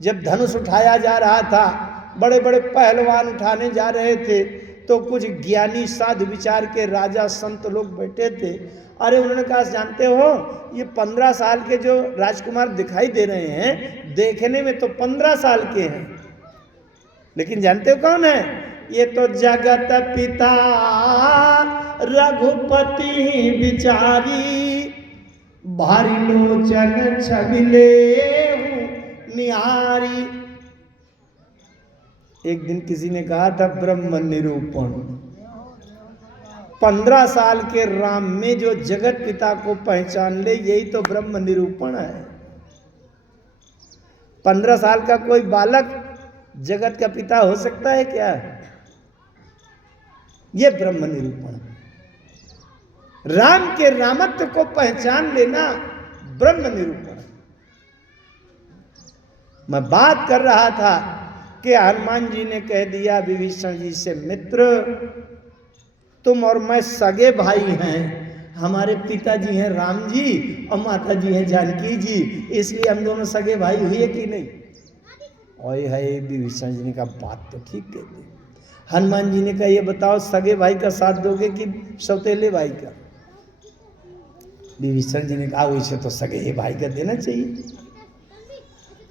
जब धनुष उठाया जा रहा था, बड़े बड़े पहलवान उठाने जा रहे थे, तो कुछ ज्ञानी साधु विचार के राजा संत लोग बैठे थे। अरे उन्होंने कहा जानते हो, ये 15 साल के जो राजकुमार दिखाई दे रहे हैं, देखने में तो 15 साल के हैं, लेकिन जानते हो कौन है? ये तो जगत पिता रघुपति विचारी, भारी लोचन छबिले निहारी। एक दिन किसी ने कहा था ब्रह्म निरूपण। 15 साल के राम में जो जगत पिता को पहचान ले, यही तो ब्रह्म निरूपण है। 15 साल का कोई बालक जगत का पिता हो सकता है क्या? यह ब्रह्म निरूपण है। राम के रामत्व को पहचान लेना ब्रह्म निरूपण। मैं बात कर रहा था कि हनुमान जी ने कह दिया विभीषण जी से, मित्र तुम और मैं सगे भाई हैं, हमारे पिताजी हैं राम जी और माता जी हैं जानकी जी, इसलिए हम दोनों सगे भाई हुए कि नहीं? और है विभीषण जी ने कहा बात तो ठीक कहते। हनुमान जी ने कहा ये बताओ सगे भाई का साथ दोगे कि सौतेले भाई का? विभीषण जी ने कहा वैसे तो सगे भाई का देना चाहिए।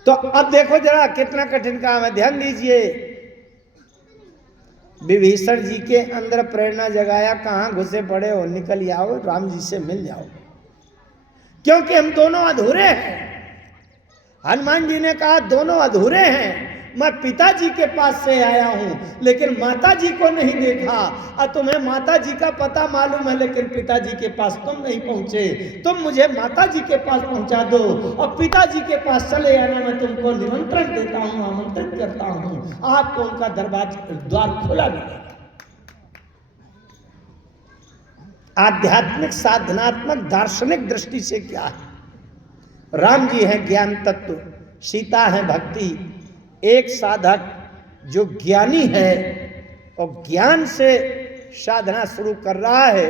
तो अब देखो जरा कितना कठिन काम है, ध्यान दीजिए। विभीषण जी के अंदर प्रेरणा जगाया, कहां घुसे पड़े हो, निकल आओ, राम जी से मिल जाओ, क्योंकि हम दोनों अधूरे हैं। हनुमान जी ने कहा दोनों अधूरे हैं, मैं पिताजी के पास से आया हूं लेकिन माताजी को नहीं देखा, और तुम्हें माताजी का पता मालूम है लेकिन पिताजी के पास तुम नहीं पहुंचे, तुम मुझे माताजी के पास पहुंचा दो और पिताजी के पास चले आना, मैं तुमको निमंत्रण देता हूं, आमंत्रित करता हूं, आपको उनका द्वार खुला मिलेगा। आध्यात्मिक साधनात्मक दार्शनिक दृष्टि से क्या है? राम जी हैं ज्ञान तत्व, सीता है भक्ति। एक साधक जो ज्ञानी है और ज्ञान से साधना शुरू कर रहा है,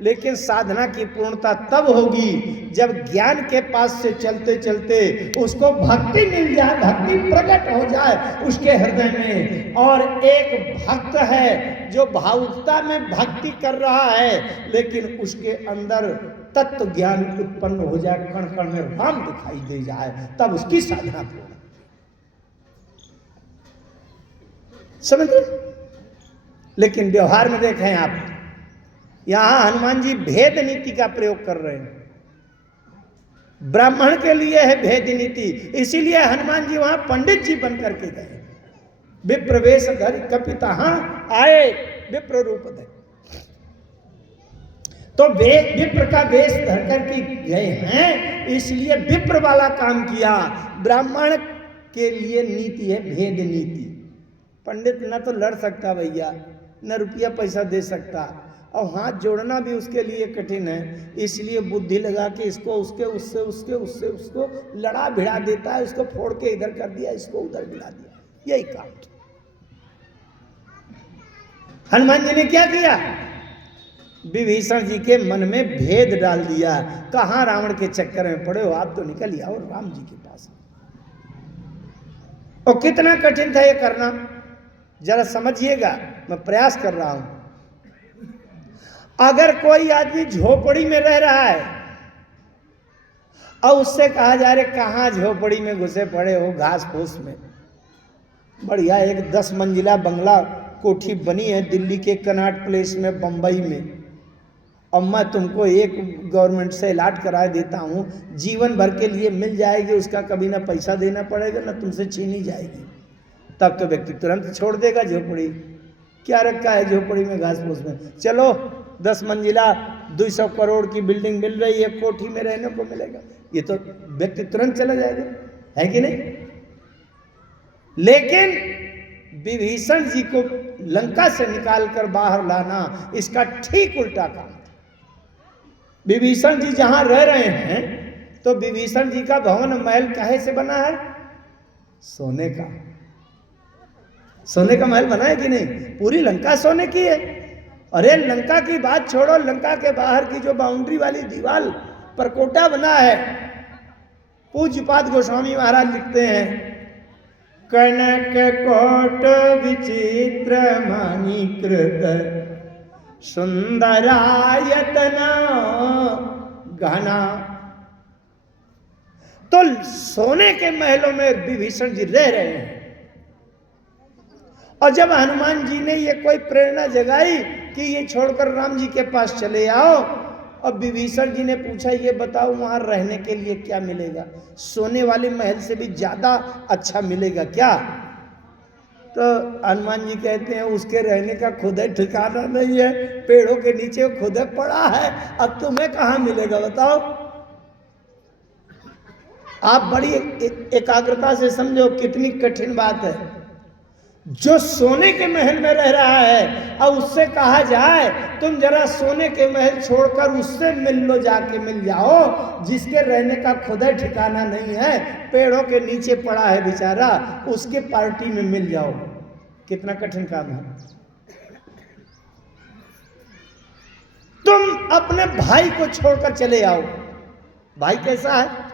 लेकिन साधना की पूर्णता तब होगी जब ज्ञान के पास से चलते चलते उसको भक्ति मिल जाए, भक्ति प्रकट हो जाए उसके हृदय में। और एक भक्त है जो भावुकता में भक्ति कर रहा है लेकिन उसके अंदर तत्व ज्ञान उत्पन्न हो जाए, कण कण में राम दिखाई दे जाए, तब उसकी साधना पूर्ण। समझ रहे? लेकिन व्यवहार में देखें आप, यहां हनुमान जी भेद नीति का प्रयोग कर रहे हैं। ब्राह्मण के लिए है भेद नीति, इसीलिए हनुमान जी वहां पंडित जी बन करके गए। विप्र वेश धर कपिता आए विप्र रूप धर, तो विप्र का वेश धर करके गए हैं, इसलिए विप्र वाला काम किया। ब्राह्मण के लिए नीति है भेद नीति। पंडित न तो लड़ सकता भैया, न रुपया पैसा दे सकता, और हाथ जोड़ना भी उसके लिए कठिन है, इसलिए बुद्धि लगा के इसको उसके उससे उसके उससे उसको लड़ा भिड़ा देता है, उसको फोड़ के इधर कर दिया, इसको उधर भिड़ा दिया, यही काम। हनुमान जी ने क्या किया? विभीषण जी के मन में भेद डाल दिया। कहां रावण के चक्कर में पड़े हो आप, तो निकल आओ राम जी के पास। और कितना कठिन था ये करना, जरा समझिएगा, मैं प्रयास कर रहा हूं। अगर कोई आदमी झोपड़ी में रह रहा है और उससे कहा जा रहे कहां झोपड़ी में घुसे पड़े हो, घास फूस में, बढ़िया एक 10 मंजिला बंगला कोठी बनी है दिल्ली के कनॉट प्लेस में, बंबई में, और मैं तुमको एक गवर्नमेंट से अलॉट करा देता हूं, जीवन भर के लिए मिल जाएगी, उसका कभी ना पैसा देना पड़ेगा ना तुमसे छीनी जाएगी, तब तो व्यक्ति तुरंत छोड़ देगा झोपड़ी। क्या रखा है झोपड़ी में, घास फूस में? चलो 10 मंजिला 200 करोड़ की बिल्डिंग मिल रही है, कोठी में रहने को मिलेगा, ये तो व्यक्ति तुरंत चला जाएगा, है कि नहीं? लेकिन विभीषण जी को लंका से निकालकर बाहर लाना, इसका ठीक उल्टा काम था। विभीषण जी जहां रह रहे हैं, तो विभीषण जी का भवन महल काहे से बना है? सोने का। सोने का महल बना है कि नहीं? पूरी लंका सोने की है। अरे लंका की बात छोड़ो, लंका के बाहर की जो बाउंड्री वाली दीवार पर कोटा बना है, पूज्यपाद गोस्वामी महाराज लिखते हैं, कनक कोट विचित्र मानीकृत सुंदरायतन घना। तो सोने के महलों में विभीषण जी रह रहे हैं। और जब हनुमान जी ने ये कोई प्रेरणा जगाई कि ये छोड़कर राम जी के पास चले आओ, और विभीषण जी ने पूछा ये बताओ वहां रहने के लिए क्या मिलेगा? सोने वाले महल से भी ज्यादा अच्छा मिलेगा क्या? तो हनुमान जी कहते हैं उसके रहने का खुद ही ठिकाना नहीं है, पेड़ों के नीचे खुद ही पड़ा है, अब तुम्हें कहां मिलेगा बताओ? आप बड़ी एकाग्रता से समझो कितनी कठिन बात है। जो सोने के महल में रह रहा है और उससे कहा जाए तुम जरा सोने के महल छोड़कर उससे मिल लो, जाके मिल जाओ, जिसके रहने का खुद ही ठिकाना नहीं है, पेड़ों के नीचे पड़ा है बेचारा, उसके पार्टी में मिल जाओ, कितना कठिन काम है। तुम अपने भाई को छोड़कर चले आओ। भाई कैसा है?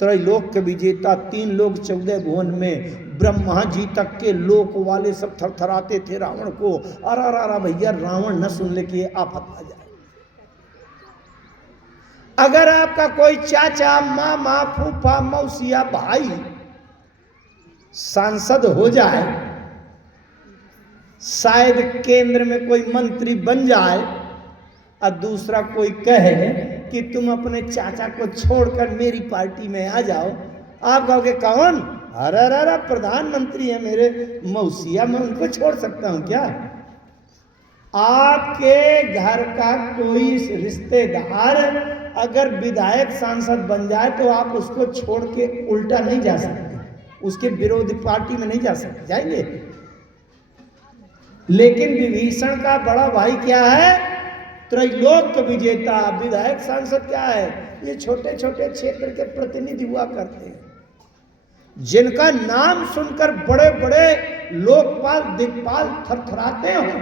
त्रैलोक के विजेता, 3 लोक 14 भुवन में, ब्रह्मा जी तक के लोक वाले सब थरथराते थे रावण को। अरा भैया रावण न सुन ले कि आफत आ जाए। अगर आपका कोई चाचा, मामा, फूफा, मौसिया, भाई सांसद हो जाए, शायद केंद्र में कोई मंत्री बन जाए, और दूसरा कोई कहे कि तुम अपने चाचा को छोड़कर मेरी पार्टी में आ जाओ, आप कहोगे कौन? अरे अरे अरे प्रधानमंत्री है मेरे मौसिया, मैं उनको छोड़ सकता हूं क्या? आपके घर का कोई रिश्तेदार अगर विधायक सांसद बन जाए तो आप उसको छोड़ के उल्टा नहीं जा सकते, उसके विरोधी पार्टी में नहीं जा सकते, जाएंगे? लेकिन विभीषण का बड़ा भाई क्या है? त्रैलोक विजेता विधायक सांसद क्या है? ये छोटे छोटे क्षेत्र के प्रतिनिधि हुआ करते हैं, जिनका नाम सुनकर बड़े बड़े लोकपाल दिक्पाल थरथराते हो,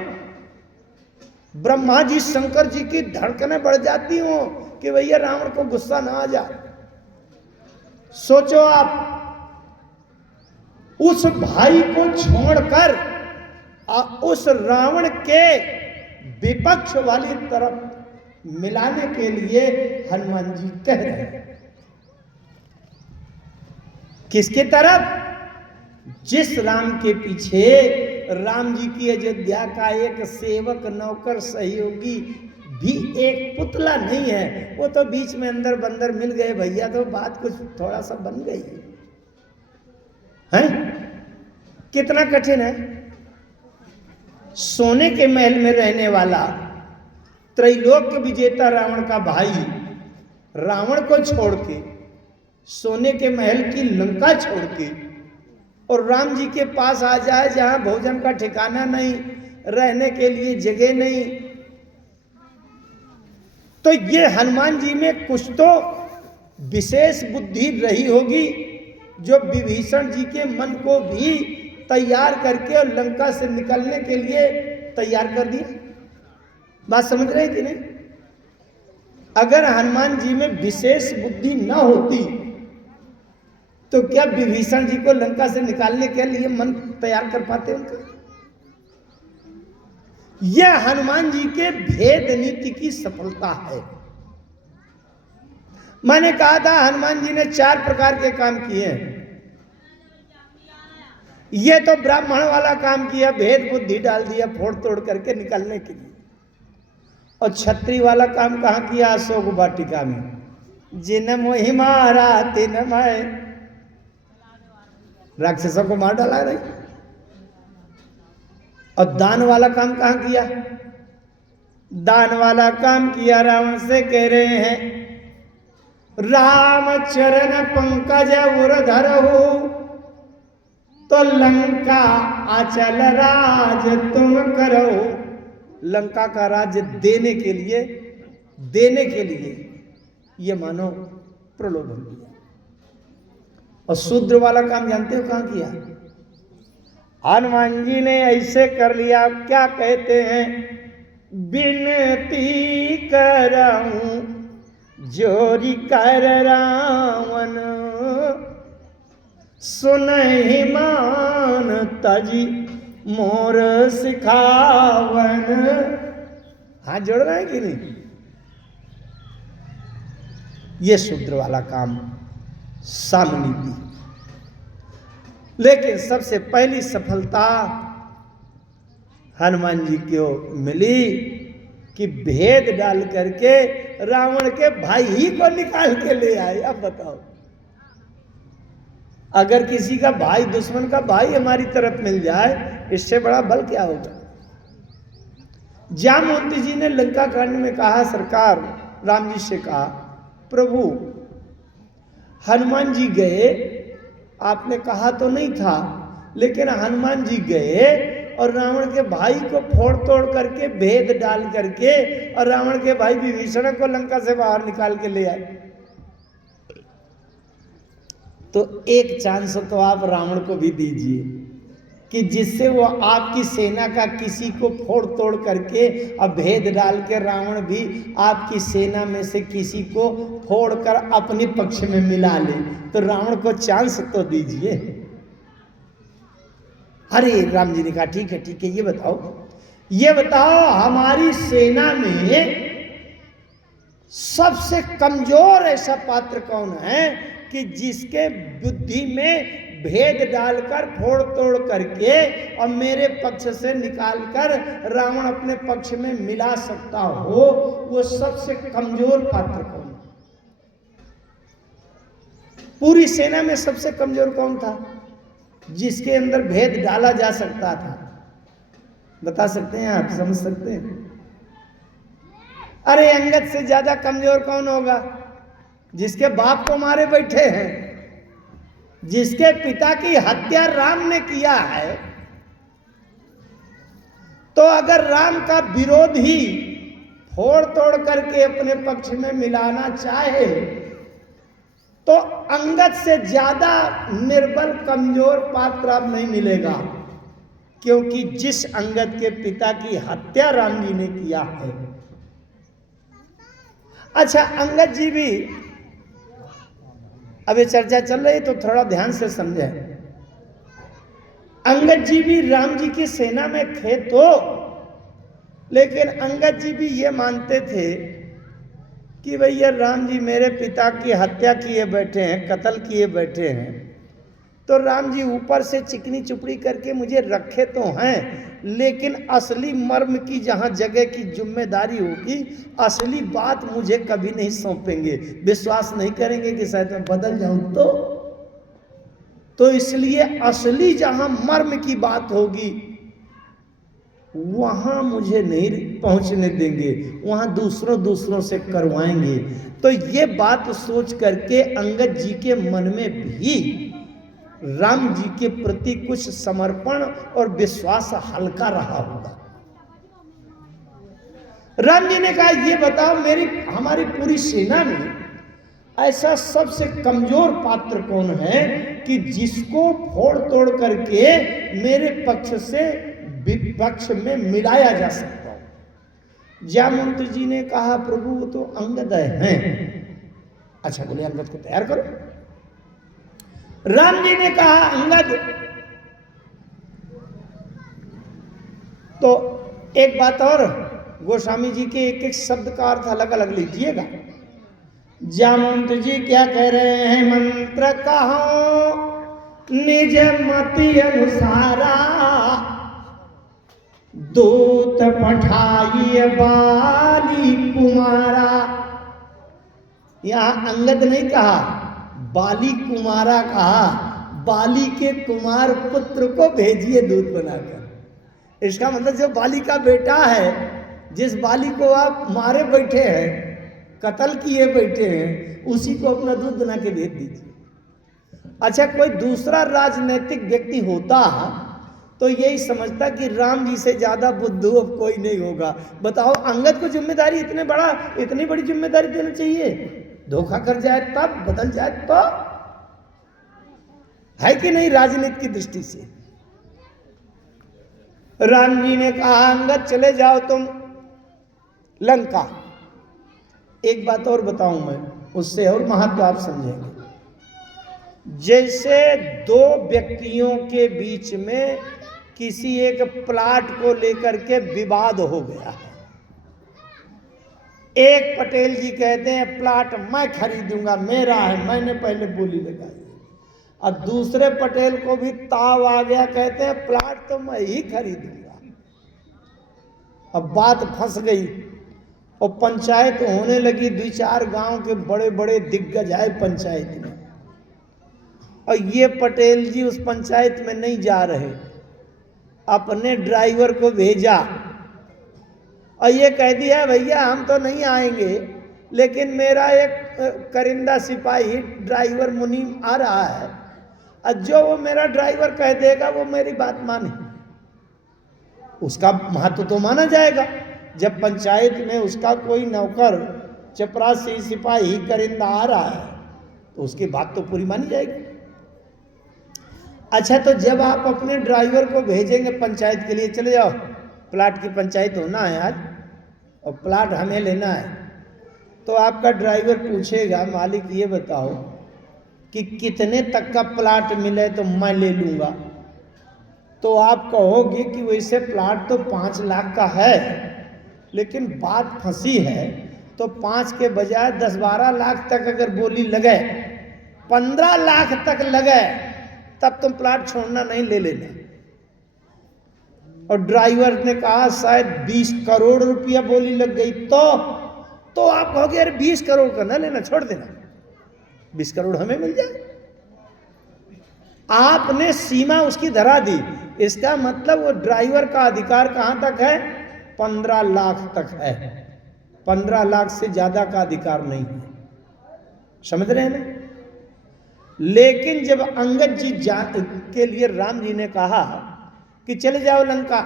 ब्रह्मा जी शंकर जी की धड़कनें बढ़ जाती हो कि भैया रावण को गुस्सा ना आ जाए। सोचो आप उस भाई को छोड़कर उस रावण के विपक्ष वाली तरफ मिलाने के लिए हनुमान जी कह रहे हैं। किसके तरफ? जिस राम के पीछे राम जी की अयोध्या का एक सेवक नौकर सहयोगी भी एक पुतला नहीं है, वो तो बीच में अंदर बंदर मिल गए भैया, तो बात कुछ थोड़ा सा बन गई है। कितना कठिन है। सोने के महल में रहने वाला त्रैलोक विजेता रावण का भाई रावण को छोड़ के, सोने के महल की लंका छोड़ के और राम जी के पास आ जाए जहां भोजन का ठिकाना नहीं, रहने के लिए जगह नहीं, तो ये हनुमान जी में कुछ तो विशेष बुद्धि रही होगी जो विभीषण जी के मन को भी तैयार करके और लंका से निकलने के लिए तैयार कर दिया। बात समझ रहे कि नहीं? अगर हनुमान जी में विशेष बुद्धि न होती तो क्या विभीषण जी को लंका से निकालने के लिए मन तैयार कर पाते उनका? यह हनुमान जी के भेद नीति की सफलता है। मैंने कहा था हनुमान जी ने 4 प्रकार के काम किए हैं। ये तो ब्राह्मण वाला काम किया, भेद बुद्धि डाल दिया फोड़ तोड़ करके निकलने के लिए। और क्षत्रिय वाला काम कहां किया? अशोक वाटिका में, जिन मोहि मारा तिन मैं, राक्षसों को मार डाला नहीं। और दान वाला काम कहां किया? दान वाला काम किया रावण से कह रहे हैं राम चरण पंकज उर धरहु, तो लंका आचल राज तुम करो। लंका का राज्य देने के लिए ये मानो प्रलोभन किया। और शूद्र वाला काम जानते हो कहां किया? हनुमान जी ने ऐसे कर लिया, क्या कहते हैं? बिनती करऊं जोरी कर रावण, सुनहि मान तजी मोर सिखावन। हाथ जोड़ रहे हैं कि नहीं? ये शूद्र वाला काम, सामनीति। लेकिन सबसे पहली सफलता हनुमान जी को मिली कि भेद डाल करके रावण के भाई ही को निकाल के ले आए। अब बताओ, अगर किसी का भाई, दुश्मन का भाई हमारी तरफ मिल जाए, इससे बड़ा बल क्या होगा? जामवंती जी ने लंका कांड में कहा, सरकार राम जी से कहा, प्रभु हनुमान जी गए, आपने कहा तो नहीं था, लेकिन हनुमान जी गए और रावण के भाई को फोड़ तोड़ करके, भेद डाल करके, और रावण के भाई विभीषण को लंका से बाहर निकाल के ले आए। तो एक चांस तो आप रावण को भी दीजिए कि जिससे वो आपकी सेना का किसी को फोड़ तोड़ करके और भेद डाल के रावण भी आपकी सेना में से किसी को फोड़ कर अपने पक्ष में मिला ले। तो रावण को चांस तो दीजिए। अरे राम जी ने कहा ठीक है ठीक है, ये बताओ हमारी सेना में सबसे कमजोर ऐसा पात्र कौन है कि जिसके बुद्धि में भेद डालकर फोड़ तोड़ करके और मेरे पक्ष से निकालकर रावण अपने पक्ष में मिला सकता हो? वो सबसे कमजोर पात्र कौन है? पूरी सेना में सबसे कमजोर कौन था, जिसके अंदर भेद डाला जा सकता था? बता सकते हैं आप, समझ सकते हैं? अरे अंगद से ज्यादा कमजोर कौन होगा? जिसके बाप को मारे बैठे हैं, जिसके पिता की हत्या राम ने किया है। तो अगर राम का विरोधी फोड़ तोड़ करके अपने पक्ष में मिलाना चाहे तो अंगद से ज्यादा निर्बल कमजोर पात्र अब नहीं मिलेगा, क्योंकि जिस अंगद के पिता की हत्या राम जी ने किया है। अच्छा, अंगद जी भी, अब ये चर्चा चल रही तो थोड़ा ध्यान से समझे। अंगद जी भी राम जी की सेना में थे तो, लेकिन अंगद जी भी ये मानते थे कि भैया राम जी मेरे पिता की हत्या किए बैठे हैं, कत्ल किए बैठे हैं, तो राम जी ऊपर से चिकनी चुपड़ी करके मुझे रखे तो हैं, लेकिन असली मर्म की जहां जगह की जिम्मेदारी होगी, असली बात मुझे कभी नहीं सौंपेंगे। विश्वास नहीं करेंगे कि शायद मैं बदल जाऊं तो इसलिए असली जहां मर्म की बात होगी वहां मुझे नहीं पहुंचने देंगे, वहां दूसरों से करवाएंगे। तो ये बात सोच करके अंगद जी के मन में भी राम जी के प्रति कुछ समर्पण और विश्वास हल्का रहा होगा। राम जी ने कहा, ये बताओ हमारी पूरी सेना में ऐसा सबसे कमजोर पात्र कौन है कि जिसको फोड़ तोड़ करके मेरे पक्ष से विपक्ष में मिलाया जा सकता हो। जामवंत जी ने कहा, प्रभु वो तो अंगद हैं। अच्छा, बोले अंगद को तैयार करो। राम जी ने कहा, अंगद, तो एक बात और, गोस्वामी जी के एक एक शब्द का अर्थ अलग अलग लीजिएगा। जामवंत जी क्या कह रहे हैं? मंत्र कहो निज मति अनुसारा, दूत पठाइए बाली कुमारा। यहां अंगद नहीं कहा, बाली कुमारा कहा। बाली के कुमार पुत्र को भेजिए दूत बनाकर। इसका मतलब जो बाली का बेटा है, जिस बाली को आप मारे बैठे हैं, कत्ल किए बैठे हैं, उसी को अपना दूत बना के भेज दीजिए। अच्छा, कोई दूसरा राजनीतिक व्यक्ति होता तो यही समझता कि राम जी से ज्यादा बुद्धू अब कोई नहीं होगा। बताओ, अंगद को जिम्मेदारी इतनी बड़ी जिम्मेदारी देना चाहिए? धोखा कर जाए तब, बदल जाए तो, है कि नहीं? राजनीति की दृष्टि से राम जी ने कहा, अंगद चले जाओ तुम लंका। एक बात और बताऊं मैं, उससे और महत्व आप समझेंगे। जैसे दो व्यक्तियों के बीच में किसी एक प्लाट को लेकर के विवाद हो गया है। एक पटेल जी कहते हैं प्लाट मैं खरीदूंगा, मेरा है, मैंने पहले बोली लगाई। और दूसरे पटेल को भी ताव आ गया, कहते हैं प्लाट तो मैं ही खरीदूंगा। अब बात फंस गई और पंचायत होने लगी। 2-4 गांव के बड़े बड़े दिग्गज आए पंचायत में, और ये पटेल जी उस पंचायत में नहीं जा रहे। अपने ड्राइवर को भेजा और ये कह दिया, भैया हम तो नहीं आएंगे, लेकिन मेरा एक करिंदा सिपाही ड्राइवर मुनीम आ रहा है, और जो वो मेरा ड्राइवर कह देगा वो मेरी बात माने। उसका महत्व तो माना जाएगा। जब पंचायत में उसका कोई नौकर, चपरासी, सिपाही, करिंदा आ रहा है तो उसकी बात तो पूरी मानी जाएगी। अच्छा, तो जब आप अपने ड्राइवर को भेजेंगे पंचायत के लिए, चले जाओ प्लाट की पंचायत होना है आज और प्लाट हमें लेना है, तो आपका ड्राइवर पूछेगा, मालिक ये बताओ कि कितने तक का प्लाट मिले तो मैं ले लूँगा। तो आप कहोगे कि वैसे प्लाट तो 5 लाख का है, लेकिन बात फंसी है, तो 5 के बजाय 10-12 लाख तक अगर बोली लगे, 15 लाख तक लगे, तब तुम प्लाट छोड़ना नहीं, ले लेना। और ड्राइवर ने कहा शायद 20 करोड़ रुपया बोली लग गई, तो आप कहोगे अरे 20 करोड़ का ना लेना, छोड़ देना, 20 करोड़ हमें मिल जाए। आपने सीमा उसकी धरा दी। इसका मतलब वो ड्राइवर का अधिकार कहां तक है? 15 लाख तक है। 15 लाख से ज्यादा का अधिकार नहीं है। समझ रहे हैं ना? लेकिन जब अंगद जी के लिए राम जी ने कहा कि चले जाओ लंका,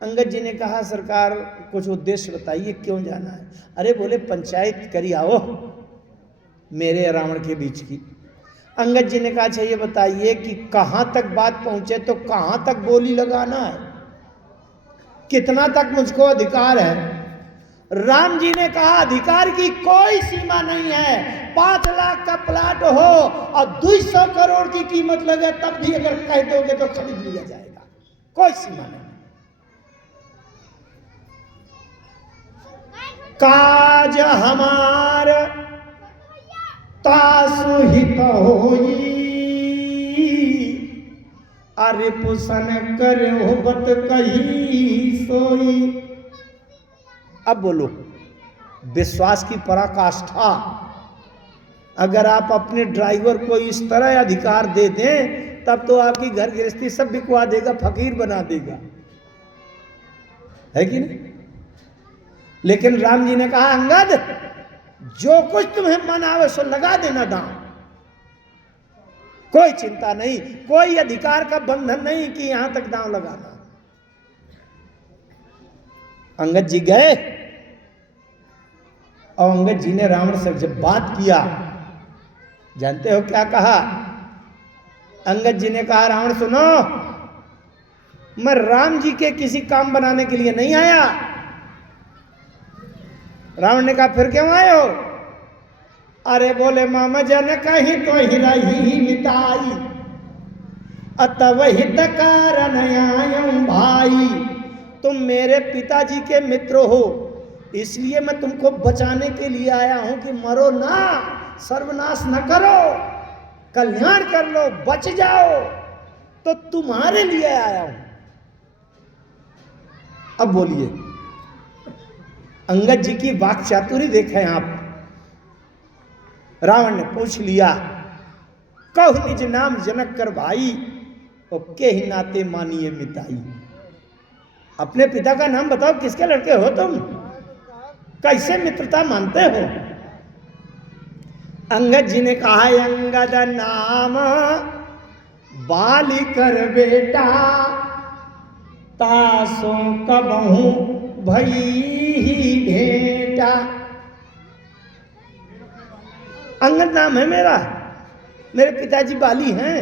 अंगद जी ने कहा सरकार कुछ उद्देश्य बताइए, क्यों जाना है? अरे बोले पंचायत करी आओ मेरे रावण के बीच की। अंगद जी ने कहा अच्छा ये बताइए कि कहां तक बात पहुंचे तो कहां तक गोली लगाना है, कितना तक मुझको अधिकार है? राम जी ने कहा अधिकार की कोई सीमा नहीं है। 5 लाख का प्लाट हो और 200 करोड़ की कीमत लगे तब भी अगर कह दोगे तो खरीद लिया जाएगा, कोई सीमा नहीं। काज हमार तासु हित होई, अरे पुसन करे हो बत कही सोई। अब बोलो, विश्वास की पराकाष्ठा। अगर आप अपने ड्राइवर को इस तरह अधिकार दे दें तब तो आपकी घर गृहस्थी सब बिकवा देगा, फकीर बना देगा, है कि नहीं? लेकिन राम जी ने कहा अंगद जो कुछ तुम्हें मन आवे सो लगा देना दांव, कोई चिंता नहीं, कोई अधिकार का बंधन नहीं कि यहां तक दांव लगाना। अंगद जी गए और अंगद जी ने रावण से जब बात किया, जानते हो क्या कहा? अंगद जी ने कहा रावण सुनो, मैं राम जी के किसी काम बनाने के लिए नहीं आया। रावण ने कहा फिर क्यों आए हो? अरे बोले मामा जन कहीं तो ही मिताई, अतव हित कारण आयम भाई। तुम मेरे पिताजी के मित्र हो, इसलिए मैं तुमको बचाने के लिए आया हूं कि मरो ना, सर्वनाश न करो, कल्याण कर लो, बच जाओ, तो तुम्हारे लिए आया हूं। अब बोलिए, अंगद जी की वाक चातुरी देखें आप। रावण ने पूछ लिया, कहु निज नाम जनक कर भाई, और के ही नाते मानिए मिताई। अपने पिता का नाम बताओ, किसके लड़के हो तुम, कैसे मित्रता मानते हो? अंगद जी ने कहा अंगद नाम बाली कर बेटा, तासो कबहू भई ही भेटा। अंगद नाम है मेरा, मेरे पिताजी बाली हैं।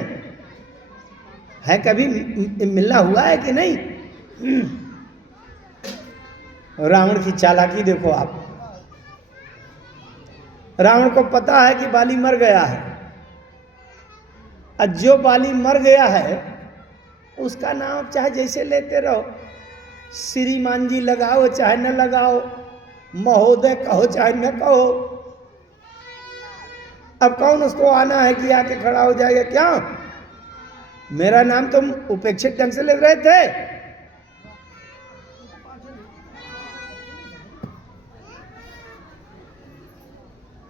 है कभी मिलना हुआ है कि नहीं? रावण की चालाकी देखो आप। रावण को पता है कि बाली मर गया है, और जो बाली मर गया है उसका नाम चाहे जैसे लेते रहो, श्रीमान जी लगाओ चाहे न लगाओ, महोदय कहो चाहे न कहो। अब कौन उसको आना है कि आके खड़ा हो जाएगा? क्या मेरा नाम तुम उपेक्षित ढंग से ले रहे थे?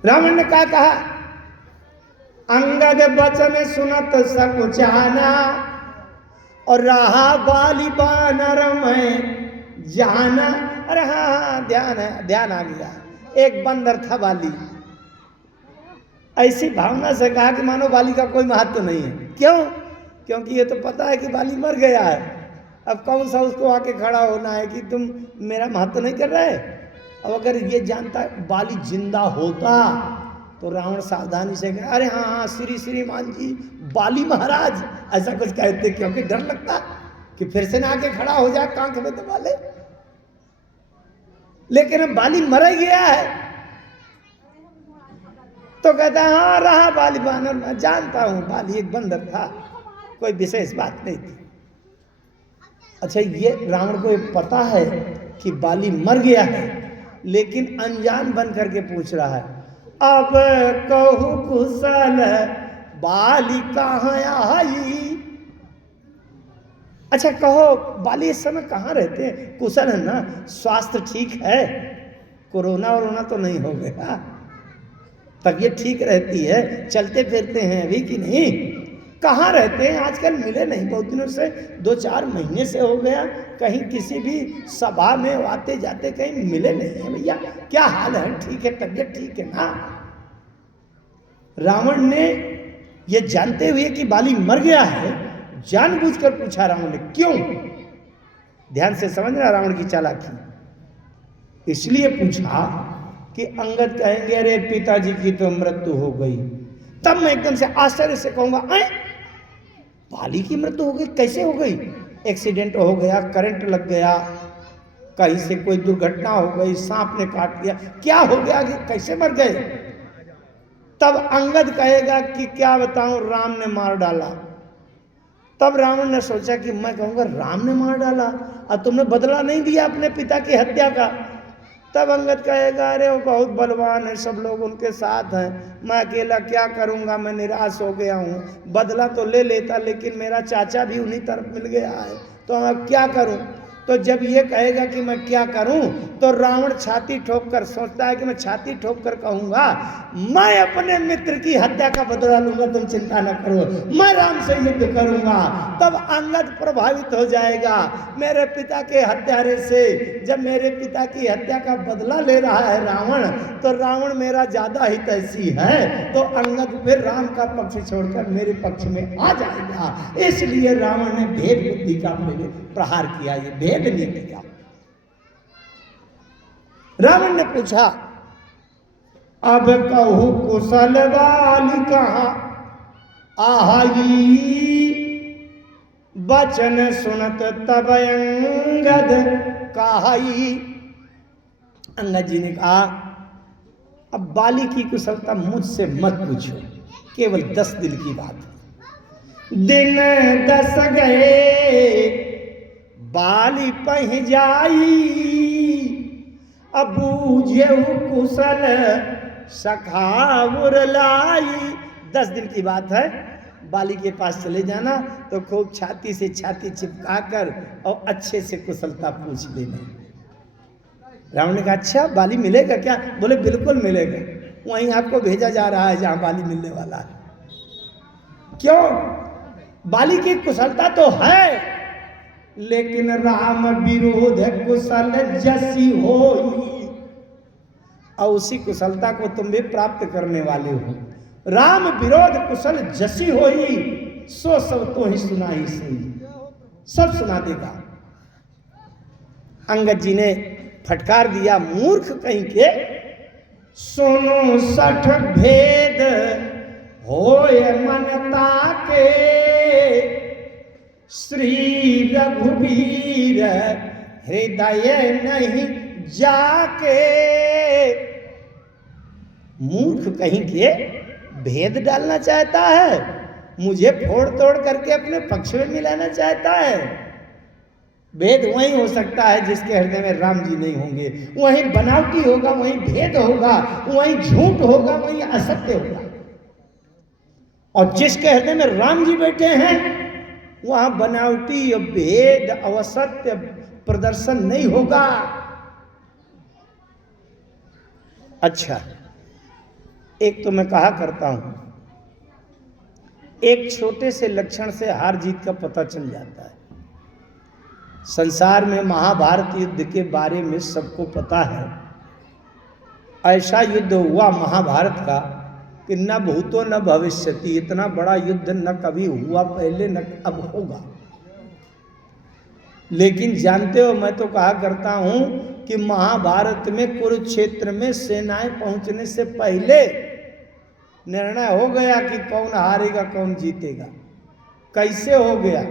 रावण ने क्या कहा? अंगद बचन सुनत सकुचाना, और रहा बाली बानर में जाना। अरे हाँ ध्यान है, ध्यान आ गया। एक बंदर था बाली, ऐसी भावना से कहा कि मानो बाली का कोई महत्व तो नहीं है। क्यों? क्योंकि ये तो पता है कि बाली मर गया है। अब कौन सा उसको आके खड़ा होना है कि तुम मेरा महत्व नहीं कर रहे? अब अगर ये जानता बाली जिंदा होता तो रावण सावधानी से कहा अरे हाँ हाँ श्रीमान जी बाली महाराज, ऐसा कुछ कहते, क्योंकि डर लगता कि फिर से ना आके खड़ा हो जाए कांख में दबा ले। लेकिन अब बाली मर गया है तो कहता हाँ रहा बाली बानर, मैं जानता हूं बाली एक बंदर था, कोई विशेष बात नहीं थी। अच्छा ये रावण को पता है कि बाली मर गया है, लेकिन अनजान बन करके पूछ रहा है अब कहू कुशल बाली कहाँ आई। अच्छा कहो बाली इस समय कहाँ रहते हैं? कुशल है ना, स्वास्थ्य ठीक है, कोरोना वोरोना तो नहीं हो गया, तबीयत ठीक रहती है, चलते फिरते हैं अभी कि नहीं? कहाँ रहते हैं आजकल, मिले नहीं बहुत दिनों से, 2-4 महीने से हो गया, कहीं किसी भी सभा में आते जाते कहीं मिले नहीं है। भैया क्या हाल है, ठीक है, तबीयत ठीक है ना? रावण ने ये जानते हुए कि बाली मर गया है, जानबूझकर पूछा रावण ने, क्यों? ध्यान से समझना रावण की चालाकी। इसलिए पूछा कि अंगद कहेंगे अरे पिताजी की तो मृत्यु हो गई, तब मैं एकदम से आश्चर्य से कहूंगा बाली की मृत्यु हो गई, कैसे हो गई? एक्सीडेंट हो गया, करंट लग गया, कहीं से कोई दुर्घटना हो गई, सांप ने काट लिया, क्या हो गया, कैसे मर गए? तब अंगद कहेगा कि क्या बताऊं, राम ने मार डाला। तब रावण ने सोचा कि मैं कहूंगा राम ने मार डाला और तुमने बदला नहीं दिया अपने पिता की हत्या का। तब अंगद कहेगा अरे वो बहुत बलवान है, सब लोग उनके साथ हैं, मैं अकेला क्या करूंगा, मैं निराश हो गया हूँ, बदला तो ले लेता लेकिन मेरा चाचा भी उन्हीं तरफ मिल गया है, तो मैं क्या करूं? तो जब ये कहेगा कि मैं क्या करूं, तो रावण छाती ठोक कर सोचता है कि मैं छाती ठोक कर कहूंगा मैं अपने मित्र की हत्या का बदला लूंगा, तुम चिंता न करो, मैं राम से युद्ध करूंगा। तब अंगद प्रभावित हो जाएगा मेरे पिता के हत्यारे से, जब मेरे पिता की हत्या का बदला ले रहा है रावण, तो रावण मेरा ज्यादा हितैषी है, तो अंगद फिर राम का पक्ष छोड़कर मेरे पक्ष में आ जाएगा। इसलिए रावण ने भेद बुद्धि का प्रहार किया, ये भेद नीति का। रावण ने पूछा अब कहूं कुशल बाली कहां आहाई, बचन सुनत तब अंगद कहाई। अंगद जी ने कहा अब बाली की कुशलता मुझसे मत पूछो, केवल 10 दिन की बात है। दिन 10 गए बाली पह जाई, अब बूझे कुशल सखाउर लाई। 10 दिन की बात है, बाली के पास चले जाना तो खूब छाती से छाती चिपका कर और अच्छे से कुशलता पूछ लेना। रावण ने कहा अच्छा बाली मिलेगा क्या? बोले बिल्कुल मिलेगा, वहीं आपको भेजा जा रहा है जहां बाली मिलने वाला है। क्यों? बाली की कुशलता तो है, लेकिन राम विरोध कुशल जसी होई, और उसी कुशलता को तुम भी प्राप्त करने वाले हो। राम विरोध कुशल जसी होई, सो सब तो ही सुना ही सही, सब सुना देगा। अंगद जी ने फटकार दिया मूर्ख कहीं के, सुनो 60 भेद होय मनता के, श्री रघुवीर हृदय नहीं जाके। मूर्ख कहीं के भेद डालना चाहता है, मुझे फोड़ तोड़ करके अपने पक्ष में मिलाना चाहता है। भेद वहीं हो सकता है जिसके हृदय में राम जी नहीं होंगे, वहीं बनावटी होगा, वहीं भेद होगा, वहीं झूठ होगा, वहीं असत्य होगा। और जिसके हृदय में राम जी बैठे हैं वहां बनावटी और भेद और असत्य प्रदर्शन नहीं होगा। अच्छा, एक तो मैं कहा करता हूं, एक छोटे से लक्षण से हार जीत का पता चल जाता है। संसार में महाभारत युद्ध के बारे में सबको पता है, ऐसा युद्ध हुआ महाभारत का कि न भूतो न भविष्यति, इतना बड़ा युद्ध न कभी हुआ पहले न अब होगा। लेकिन जानते हो, मैं तो कहा करता हूं कि महाभारत में कुरुक्षेत्र में सेनाएं पहुंचने से पहले निर्णय हो गया कि कौन हारेगा कौन जीतेगा। कैसे हो गया?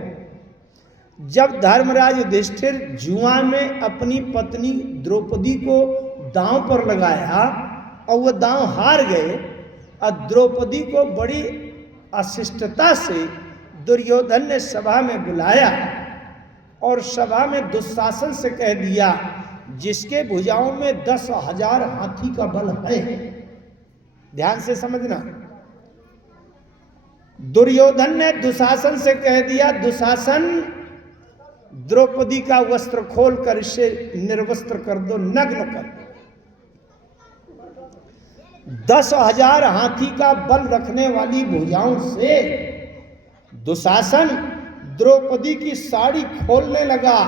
जब धर्मराज युधिष्ठिर जुआ में अपनी पत्नी द्रौपदी को दांव पर लगाया और वह दांव हार गए, और द्रौपदी को बड़ी अशिष्टता से दुर्योधन ने सभा में बुलाया और सभा में दुशासन से कह दिया जिसके भुजाओं में 10,000 हाथी का बल है। ध्यान से समझना, दुर्योधन ने दुशासन से कह दिया दुशासन द्रौपदी का वस्त्र खोल कर इसे निर्वस्त्र कर दो, नग्न कर दो। 10,000 हाथी का बल रखने वाली भुजाओं से दुशासन द्रौपदी की साड़ी खोलने लगा।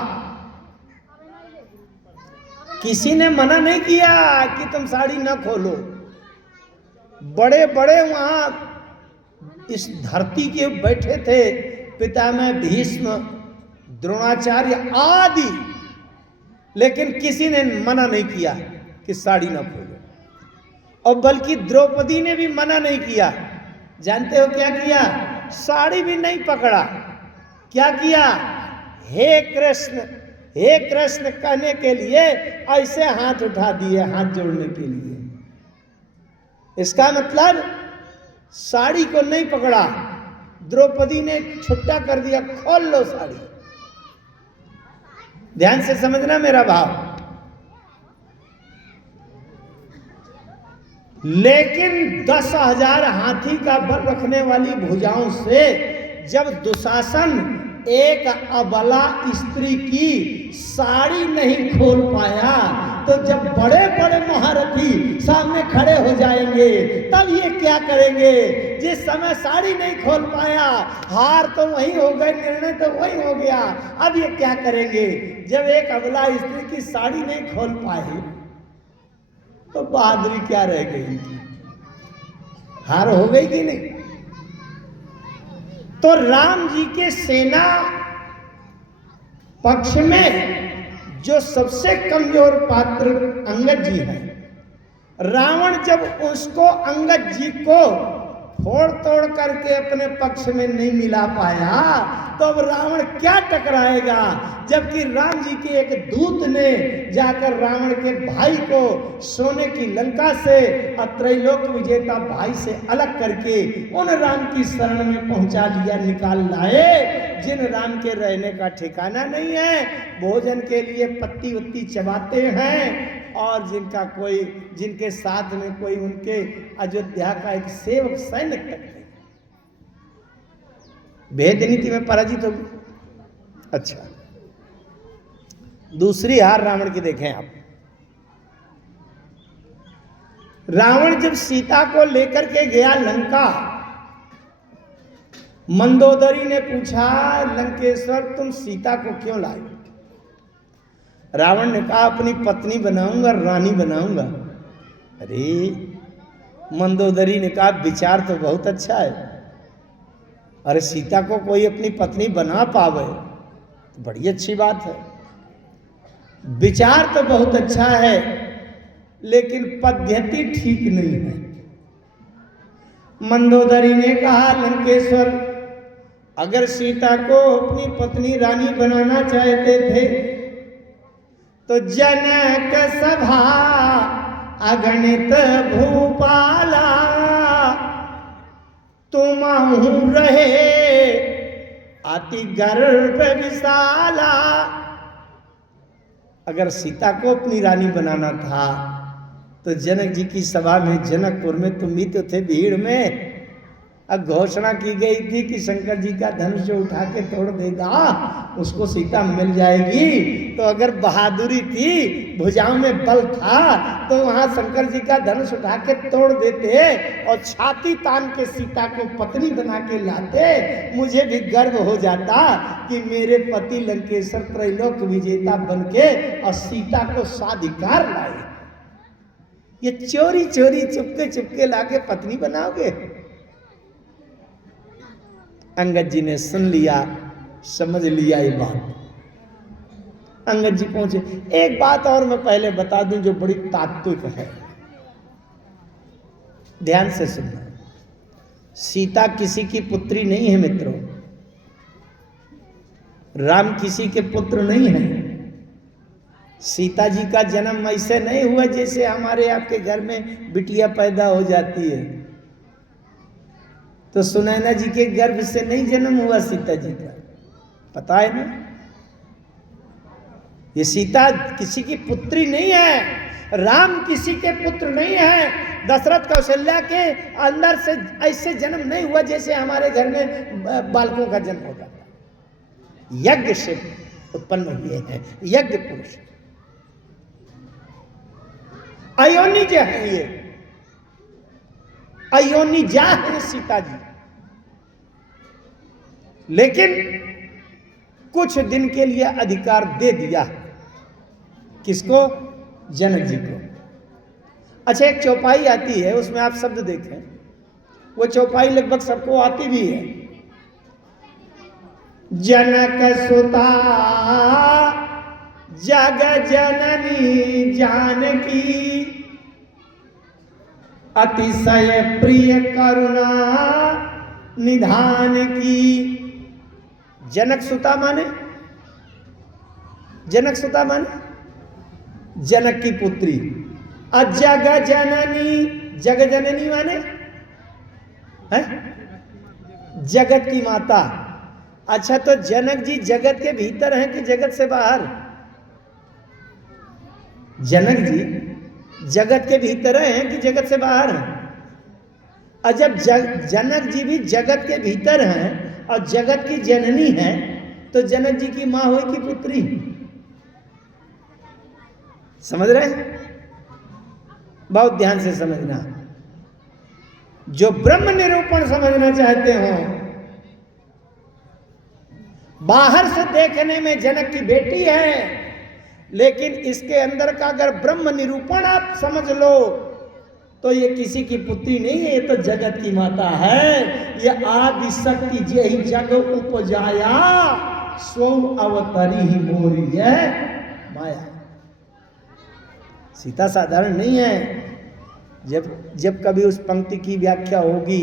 किसी ने मना नहीं किया कि तुम साड़ी ना खोलो। बड़े बड़े वहां इस धरती के बैठे थे, पितामह भीष्म, द्रोणाचार्य आदि, लेकिन किसी ने मना नहीं किया कि साड़ी ना खोलो। और बल्कि द्रौपदी ने भी मना नहीं किया। जानते हो क्या किया? साड़ी भी नहीं पकड़ा। क्या किया? हे कृष्ण, हे कृष्ण कहने के लिए ऐसे हाथ उठा दिए, हाथ जोड़ने के लिए। इसका मतलब साड़ी को नहीं पकड़ा, द्रौपदी ने छुट्टा कर दिया, खोल लो साड़ी। ध्यान से समझना मेरा भाव। लेकिन 10,000 हाथी का बल रखने वाली भुजाओं से जब दुशासन एक अबला स्त्री की साड़ी नहीं खोल पाया, तो जब बड़े बड़े महारथी सामने खड़े हो जाएंगे तब ये क्या करेंगे? जिस समय साड़ी नहीं खोल पाया, हार तो वही हो गए, निर्णय तो वही हो गया, अब ये क्या करेंगे? जब एक अबला स्त्री की साड़ी नहीं खोल पाए तो बहादुरी क्या रह गई इनकी? हार हो गई कि नहीं? तो राम जी के सेना पक्ष में जो सबसे कमजोर पात्र अंगद जी हैं, रावण जब उसको अंगद जी को फोड़ तोड़ करके अपने पक्ष में नहीं मिला पाया, तो अब रावण क्या टकराएगा? जबकि राम जी के एक दूत ने जाकर रावण के भाई को सोने की लंका से त्रैलोक विजेता भाई से अलग करके उन राम की शरण में पहुंचा लिया, निकाल लाए, जिन राम के रहने का ठिकाना नहीं है, भोजन के लिए पत्ती वत्ती चबाते हैं, और जिनके साथ में कोई उनके अयोध्या का एक सेवक सैनिक तक नहीं। भेद नीति में पराजित होगी। अच्छा, दूसरी हार रावण की देखें आप। रावण जब सीता को लेकर के गया लंका, मंदोदरी ने पूछा, लंकेश्वर तुम सीता को क्यों लाए? रावण ने कहा, अपनी पत्नी बनाऊंगा, रानी बनाऊंगा। अरे मंदोदरी ने कहा, विचार तो बहुत अच्छा है, अरे सीता को कोई अपनी पत्नी बना पावे तो बड़ी अच्छी बात है। विचार तो बहुत अच्छा है, लेकिन पद्धति ठीक नहीं है। मंदोदरी ने कहा, लंकेश्वर अगर सीता को अपनी पत्नी रानी बनाना चाहते थे तो जनक सभा अगणित भूपाला तुमहु रहे अति गर्भ विशाला। अगर सीता को अपनी रानी बनाना था तो जनक जी की सभा में, जनकपुर में तुम भी तो थे भीड़ में। अब घोषणा की गई थी कि शंकर जी का धनुष उठा के तोड़ देगा उसको सीता मिल जाएगी। तो अगर बहादुरी थी, भुजाओं में बल था, तो वहां शंकर जी का धनुष उठा के तोड़ देते और छाती तान के सीता को पत्नी बना के लाते। मुझे भी गर्व हो जाता कि मेरे पति लंकेश्वर त्रैलोक विजेता बनके और सीता को साधिकार लाए। ये चोरी चोरी चुपके चुपके लाके पत्नी बनाओगे? अंगद जी ने सुन लिया, समझ लिया ये बात। अंगद जी पहुंचे। एक बात और मैं पहले बता दूं जो बड़ी तात्विक है, ध्यान से सुनना। सीता किसी की पुत्री नहीं है मित्रों, राम किसी के पुत्र नहीं है। सीता जी का जन्म ऐसे नहीं हुआ जैसे हमारे आपके घर में बिटिया पैदा हो जाती है। तो सुनैना जी के गर्भ से नहीं जन्म हुआ सीता जी का, पता है ना? ये सीता किसी की पुत्री नहीं है, राम किसी के पुत्र नहीं है। दशरथ कौशल्या के अंदर से ऐसे जन्म नहीं हुआ जैसे हमारे घर में बालकों का जन्म होता है। यज्ञ से उत्पन्न हुए हैं, यज्ञ पुरुष। अयोनिज है ये, अयोनिजा है सीता जी। लेकिन कुछ दिन के लिए अधिकार दे दिया। किसको? जनक जी को। अच्छा, एक चौपाई आती है, उसमें आप शब्द देखें, वो चौपाई लगभग सबको आती भी है। जनक सुता जग जननी जानकी, अतिशय प्रिय करुणा निधान की। जनक सुता माने, जनक सुता माने जनक की पुत्री। जग जननी, जग जननी माने है जगत की माता। अच्छा, तो जनक जी जगत के भीतर हैं कि जगत से बाहर? जनक जी जगत के भीतर हैं कि जगत से बाहर हैं? और जब जनक जी भी जगत के भीतर हैं और जगत की जननी है, तो जनक जी की मां हुई कि पुत्री? समझ रहे हैं? बहुत ध्यान से समझना। जो ब्रह्म निरूपण समझना चाहते हो, बाहर से देखने में जनक की बेटी है, लेकिन इसके अंदर का अगर ब्रह्म निरूपण आप समझ लो तो ये किसी की पुत्री नहीं है, ये तो जगत की माता है। ये आदि शक्ति जेहि जग उपजाया, स्व अवतरी ही मोरी है माया। सीता साधारण नहीं है। जब कभी उस पंक्ति की व्याख्या होगी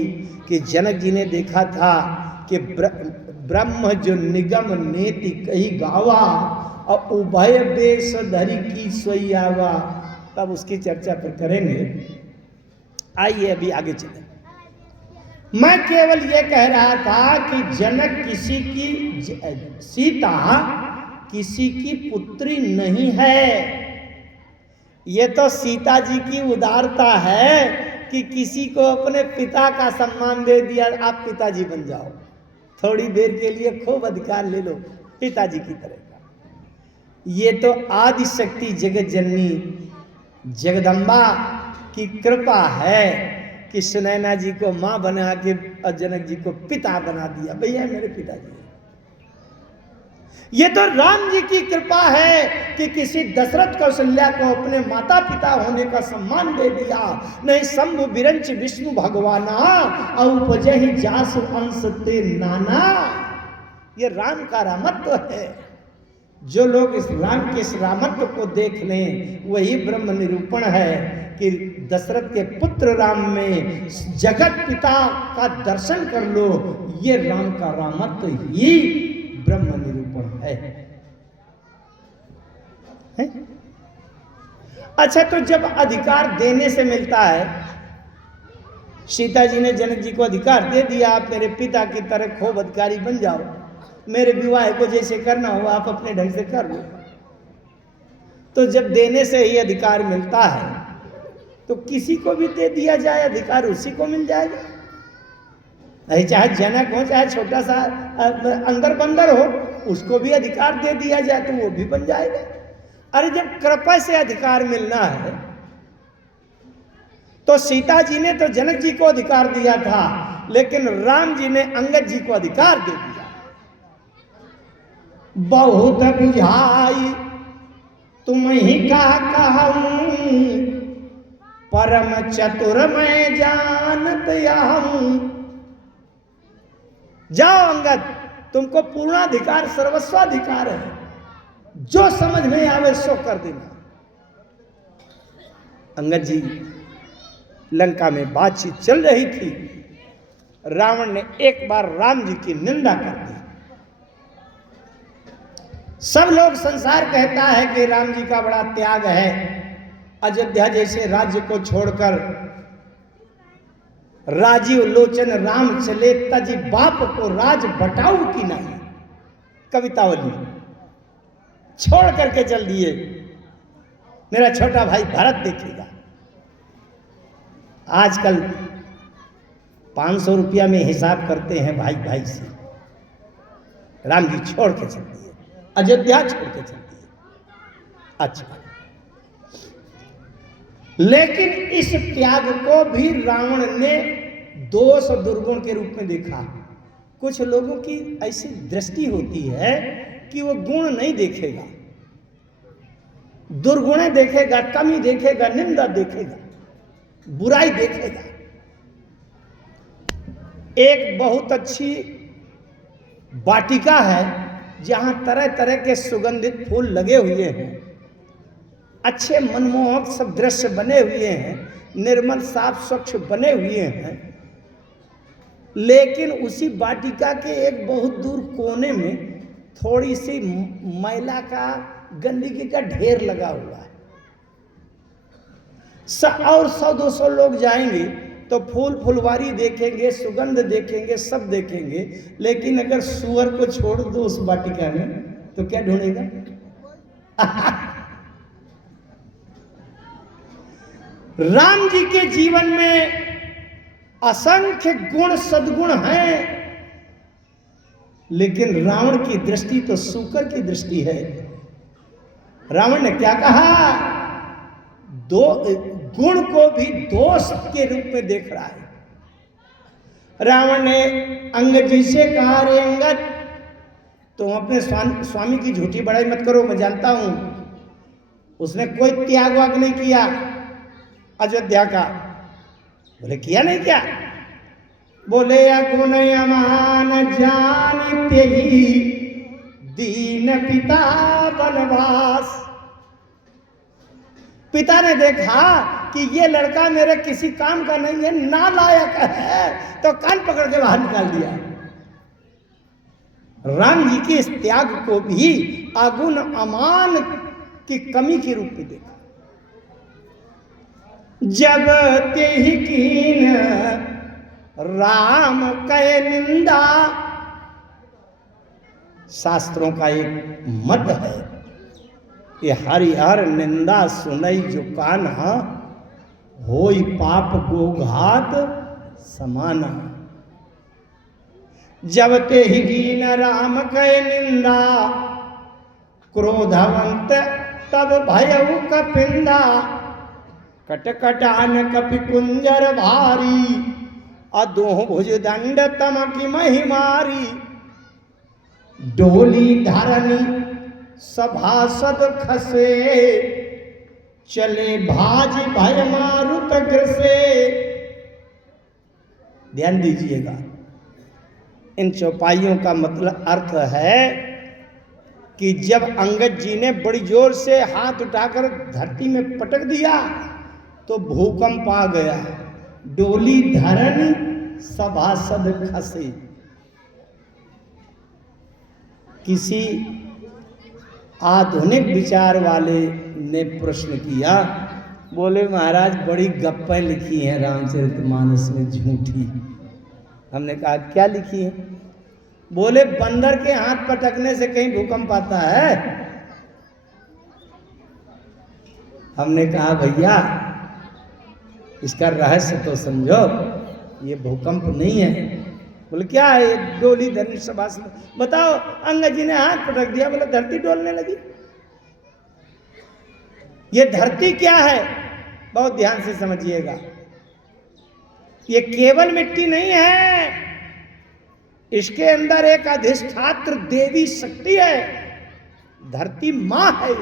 कि जनक जी ने देखा था कि ब्रह्म जो निगम नेति कही गावा और उभय बेश धरी की सोई आवा, तब उसकी चर्चा पर करेंगे। आइए अभी आगे चले। मैं केवल ये कह रहा था कि जनक किसी की, सीता किसी की पुत्री नहीं है। ये तो सीता जी की उदारता है कि किसी को अपने पिता का सम्मान दे दिया, आप पिताजी बन जाओ, थोड़ी देर के लिए खूब अधिकार ले लो पिताजी की तरह का। ये तो आदि शक्ति जगत जननी जगदम्बा की कृपा है कि सुनैना जी को मां बना के और जनक जी को पिता बना दिया। भैया मेरे पिताजी। ये तो राम जी की कृपा है कि किसी दशरथ कौशल्या को अपने माता पिता होने का सम्मान दे दिया। नहीं शंभु बिरंच विष्णु भगवाना उपजहि जासु अंश ते नाना। ये राम का रामत्व है। जो लोग इस राम के इस रामत्व को देख लें, वही ब्रह्म निरूपण है कि दशरथ के पुत्र राम में जगत पिता का दर्शन कर लो। ये राम का रामत्व ही ब्रह्म निरूपण है? अच्छा, तो जब अधिकार देने से मिलता है, सीता जी ने जनक जी को अधिकार दे दिया, आप मेरे पिता की तरह खूब अधिकारी बन जाओ, मेरे विवाह को जैसे करना हो आप अपने ढंग से कर लो। तो जब देने से ही अधिकार मिलता है, तो किसी को भी दे दिया जाए अधिकार, उसी को मिल जाएगा। चाहे जनक हो, चाहे छोटा सा अंदर बंदर हो, उसको भी अधिकार दे दिया जाए तो वो भी बन जाएगा। अरे जब कृपा से अधिकार मिलना है, तो सीता जी ने तो जनक जी को अधिकार दिया था, लेकिन राम जी ने अंगद जी को अधिकार दे दिया। बहुत बुझाई तुम ही का कहूं, परम चतुर मैं जानत हूं। जाओ अंगद, तुमको पूर्णाधिकार सर्वस्वाधिकार है, जो समझ में आवे सो कर देना। अंगद जी, लंका में बातचीत चल रही थी, रावण ने एक बार राम जी की निंदा कर दी। सब लोग, संसार कहता है कि राम जी का बड़ा त्याग है, अयोध्या जैसे राज्य को छोड़कर राजीव लोचन राम चले, तजी बाप को राज बटाऊ की नहीं। कवितावली छोड़ करके चल दिए। मेरा छोटा भाई भरत देखेगा। आजकल 500 रुपया में हिसाब करते हैं भाई भाई से। राम जी छोड़ के चल दिए, अयोध्या छोड़ के चल दिए। अच्छा, लेकिन इस त्याग को भी रावण ने दोष दुर्गुण के रूप में देखा। कुछ लोगों की ऐसी दृष्टि होती है कि वो गुण नहीं देखेगा, दुर्गुण देखेगा, कमी देखेगा, निंदा देखेगा, बुराई देखेगा। एक बहुत अच्छी वाटिका है जहां तरह तरह के सुगंधित फूल लगे हुए हैं, अच्छे मनमोहक सब दृश्य बने हुए हैं, निर्मल साफ स्वच्छ बने हुए हैं, लेकिन उसी वाटिका के एक बहुत दूर कोने में थोड़ी सी मैला का, गंदगी का ढेर लगा हुआ है। और 100-200 लोग जाएंगे तो फूल फुलवारी देखेंगे, सुगंध देखेंगे, सब देखेंगे, लेकिन अगर सुअर को छोड़ दो उस वाटिका में तो क्या ढूंढेगा? राम जी के जीवन में असंख्य गुण सद्गुण हैं, लेकिन रावण की दृष्टि तो सूकर की दृष्टि है। रावण ने क्या कहा? दो गुण को भी दोष के रूप में देख रहा है। रावण ने अंगद जी से कहा, रे अंगद, तुम अपने स्वामी की झूठी बड़ाई मत करो, मैं जानता हूं उसने कोई त्याग वाग नहीं किया अयोध्या का। बोले किया नहीं क्या? बोले अगुण अमान जानते ही दीन पिता वनवास। पिता ने देखा कि ये लड़का मेरे किसी काम का नहीं है, नालायक है, तो कान पकड़ के बाहर निकाल दिया। राम जी के इस त्याग को भी अगुण अमान की कमी के रूप में देखा। जब ते ही कीन राम कहे निंदा, शास्त्रों का एक मत है कि हरिहर निंदा सुनई जो कान्हा, होई पाप गोघात समाना। जब ते ही कीन राम कहे निंदा, क्रोधवंत तब भयउ कपिंदा। कटकटान कपि कुंजर भारी, अदोह भुज दंड तमकी महिमारी। डोली धरनी सभासद खसे, चले भाज भय मारुत ग्रसे। ध्यान दीजिएगा, इन चौपाइयों का मतलब अर्थ है कि जब अंगद जी ने बड़ी जोर से हाथ उठाकर धरती में पटक दिया तो भूकंप आ गया। डोली धरन सभासद खसे। किसी आधुनिक विचार वाले ने प्रश्न किया, बोले महाराज बड़ी गप्पें लिखी हैं रामचरितमानस में झूठी। हमने कहा क्या लिखी है? बोले बंदर के हाथ पटकने से कहीं भूकंप आता है? हमने कहा भैया इसका रहस्य तो समझो, ये भूकंप नहीं है। बोले क्या है? ये डोली धरनी सभासद। बताओ, अंगद जी ने हाथ पटक दिया, बोले धरती डोलने लगी। ये धरती क्या है? बहुत ध्यान से समझिएगा, ये केवल मिट्टी नहीं है, इसके अंदर एक अधिष्ठात्र देवी शक्ति है, धरती मां है।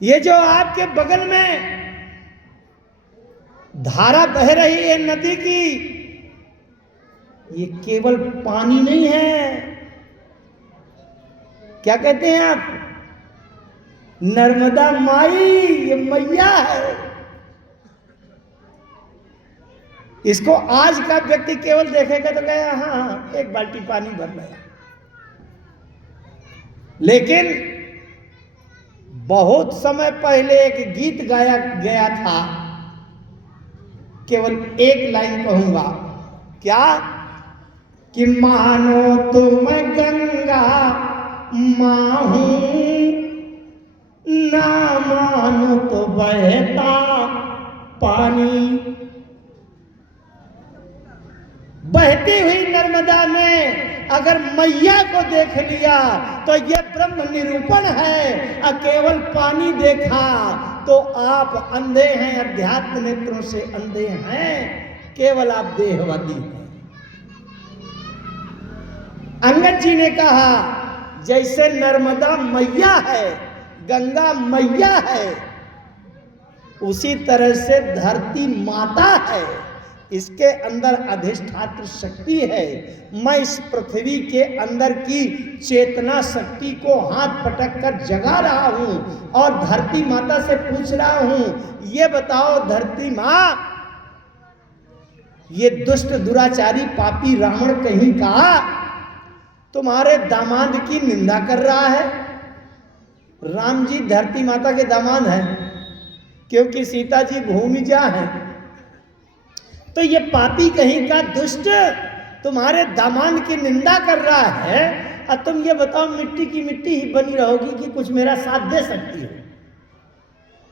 ये जो आपके बगल में धारा बह रही है नदी की, ये केवल पानी नहीं है। क्या कहते हैं आप? नर्मदा माई, ये मैया है। इसको आज का व्यक्ति केवल देखेगा तो कहेगा हाँ एक बाल्टी पानी भर लिया, लेकिन बहुत समय पहले एक गीत गाया गया था, केवल एक लाइन कहूंगा, क्या कि मानो तुम गंगा मां हूं, ना मानो तो बहता पानी। बहती हुई नर्मदा में अगर मैया को देख लिया तो यह ब्रह्म निरूपण है। केवल पानी देखा तो आप अंधे हैं, अध्यात्म नेत्रों से अंधे हैं, केवल आप देहवादी हैं। अंगद जी ने कहा जैसे नर्मदा मैया है, गंगा मैया है, उसी तरह से धरती माता है, इसके अंदर अधिष्ठात्र शक्ति है। मैं इस पृथ्वी के अंदर की चेतना शक्ति को हाथ पटक कर जगा रहा हूं और धरती माता से पूछ रहा हूं, ये बताओ धरती मां, ये दुष्ट दुराचारी पापी रावण कहीं का तुम्हारे दामाद की निंदा कर रहा है। राम जी धरती माता के दामाद हैं, क्योंकि सीता जी भूमिजा हैं। तो ये पापी कहीं का दुष्ट तुम्हारे दामाद की निंदा कर रहा है, और तुम ये बताओ मिट्टी की मिट्टी ही बनी रहोगी कि कुछ मेरा साथ दे सकती हो।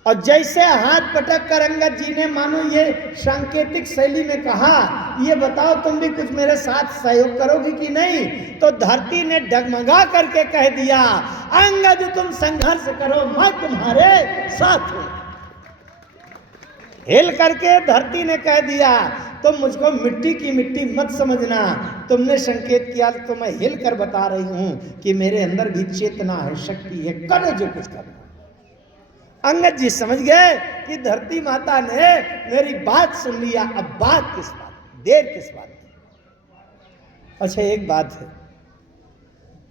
और जैसे हाथ पटक कर अंगद जी ने मानो ये सांकेतिक शैली में कहा, ये बताओ तुम भी कुछ मेरे साथ सहयोग करोगी कि नहीं, तो धरती ने डगमगा करके कह दिया, अंगद तुम संघर्ष करो, मैं तुम्हारे साथ हूं। हिल करके धरती ने कह दिया, तुम मुझको मिट्टी की मिट्टी मत समझना, तुमने संकेत किया तो मैं हिल कर बता रही हूं कि मेरे अंदर भी चेतना है, शक्ति है, करो जो कुछ करना। अंगद जी समझ गए कि धरती माता ने मेरी बात सुन लिया, अब बात किस बात, देर किस बात की। अच्छा एक बात है,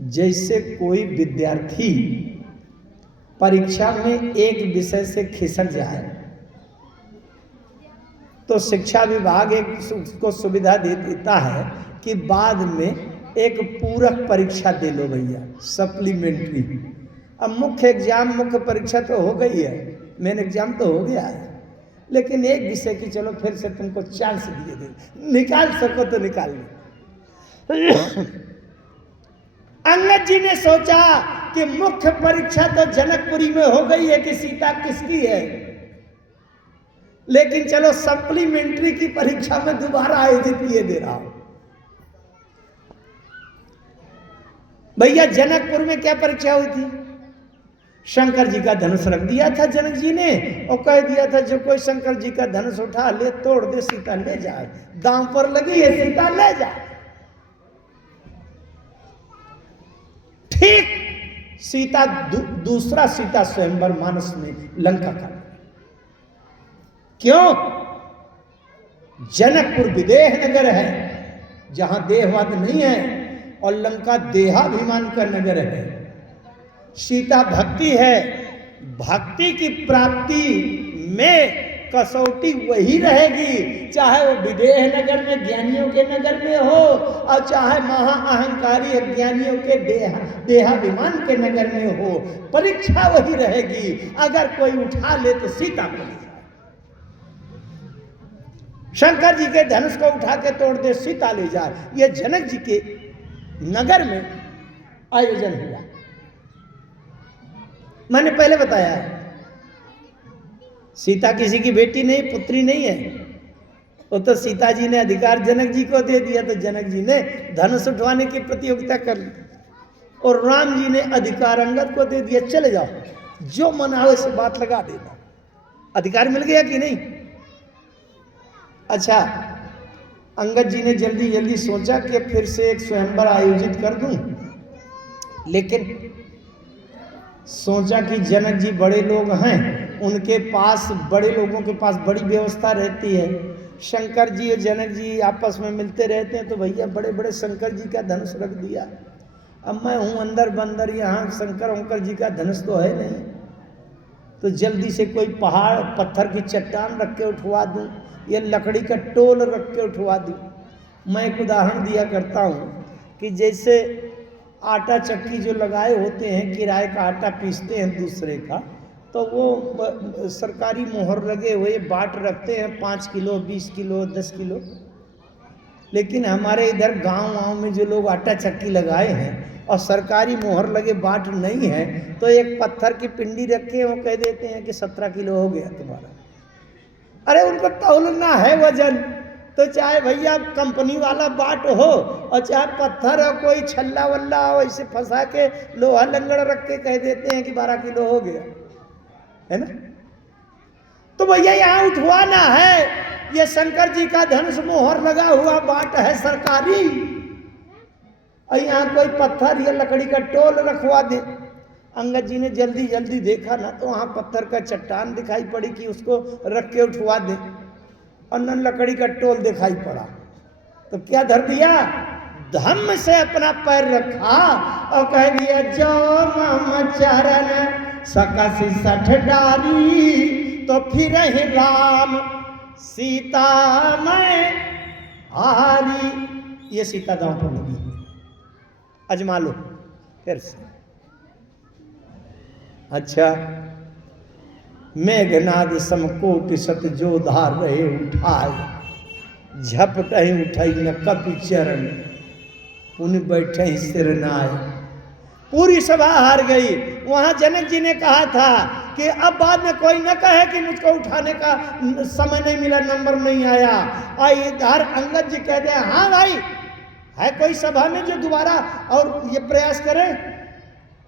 जैसे कोई विद्यार्थी परीक्षा में एक विषय से खिसक जाए तो शिक्षा विभाग एक उसको सुविधा दे देता है कि बाद में एक पूरक परीक्षा दे लो भैया, सप्लीमेंट्री। अब मुख्य एग्जाम, मुख्य परीक्षा तो हो गई है, मेन एग्जाम तो हो गया है, लेकिन एक विषय की चलो फिर से तुमको चांस दिए दे, निकाल सको तो निकाल लो। अंगद जी ने सोचा कि मुख्य परीक्षा तो जनकपुरी में हो गई है कि सीता किसकी है, लेकिन चलो सप्लीमेंट्री की परीक्षा में दोबारा आयोजित किए दे रहा हूं। भैया जनकपुर में क्या परीक्षा हुई थी? शंकर जी का धनुष रख दिया था जनक जी ने और कह दिया था जो कोई शंकर जी का धनुष उठा ले, तोड़ दे, सीता ले जाए, दांव पर लगी है, सीता ले जाए। ठीक सीता दूसरा सीता स्वयंवर मानस में लंका का। क्यों? जनकपुर विदेह नगर है जहां देहवाद नहीं है, और लंका देहाभिमान का नगर है। सीता भक्ति है, भक्ति की प्राप्ति में कसौटी वही रहेगी, चाहे वो विदेह नगर में ज्ञानियों के नगर में हो और चाहे महा अहंकारी अज्ञानियों के देहाभिमान के नगर में हो, परीक्षा वही रहेगी। अगर कोई उठा ले तो सीता को ले जाए, शंकर जी के धनुष को उठा के तोड़ दे, सीता ले जाए। ये जनक जी के नगर में आयोजन हुआ। मैंने पहले बताया सीता किसी की बेटी नहीं, पुत्री नहीं है, वो तो सीता जी ने अधिकार जनक जी को दे दिया, तो जनक जी ने धनुष उठवाने की प्रतियोगिता कर ली और राम जी ने अधिकार अंगद को दे दिया, चले जाओ, जो मन आवे से बात लगा देना। अधिकार मिल गया कि नहीं? अच्छा, अंगद जी ने जल्दी जल्दी सोचा कि फिर से एक स्वयंवर आयोजित कर दूं, लेकिन सोचा कि जनक जी बड़े लोग हैं, उनके पास, बड़े लोगों के पास बड़ी व्यवस्था रहती है। शंकर जी और जनक जी आपस में मिलते रहते हैं, तो भैया बड़े बड़े शंकर जी का धनुष रख दिया। अब मैं हूँ अंदर बंदर, यहाँ शंकर जी का धनुष तो है नहीं, तो जल्दी से कोई पहाड़ पत्थर की चट्टान रख के उठवा दूँ, ये लकड़ी का टोल रख के उठवा दूँ। मैं एक उदाहरण दिया करता हूँ कि जैसे आटा चक्की जो लगाए होते हैं, किराए का आटा पीसते हैं दूसरे का, तो वो सरकारी मोहर लगे हुए बाट रखते हैं 5 किलो, 20 किलो, 10 किलो। लेकिन हमारे इधर गांव में जो लोग आटा चक्की लगाए हैं और सरकारी मोहर लगे बाट नहीं है, तो एक पत्थर की पिंडी रखे वो कह देते हैं कि 17 किलो हो गया तुम्हारा। अरे उनको तौलना है वजन, तो चाहे भैया कंपनी वाला बाट हो और चाहे पत्थर हो, कोई छल्ला वल्ला हो, ऐसे फंसा के लोहा लंगड़ रख के कह देते हैं कि 12 किलो हो गया, है ना। तो भैया यहाँ उठवाना है, ये शंकर जी का धनुष मोहर लगा हुआ बाट है सरकारी, और यहाँ कोई पत्थर या लकड़ी का टोल रखवा दे। अंगद जी ने जल्दी जल्दी देखा ना तो वहां पत्थर का चट्टान दिखाई पड़ी कि उसको रख के उठवा दे, और न लकड़ी का टोल दिखाई पड़ा। तो क्या धर दिया, धम्म से अपना पैर रखा और कह दिया जो मम चरण सकसी 60 डारी, तो फिर ही राम सीता मैं हारी। ये सीता दांव पर लगी, अजमा लो फिर से। अच्छा, मेघनाद समकोटि सत जो धार रहे उठाए, झपटहि उठई न कपि चरण, पुन बैठे सिर नाय। पूरी सभा हार गई। वहां जनक जी ने कहा था कि अब बाद में कोई न कहे कि मुझको उठाने का समय नहीं मिला, नंबर नहीं आया। और इधर अंगद जी कहते हैं हाँ भाई, है कोई सभा में जो दोबारा और ये प्रयास करे?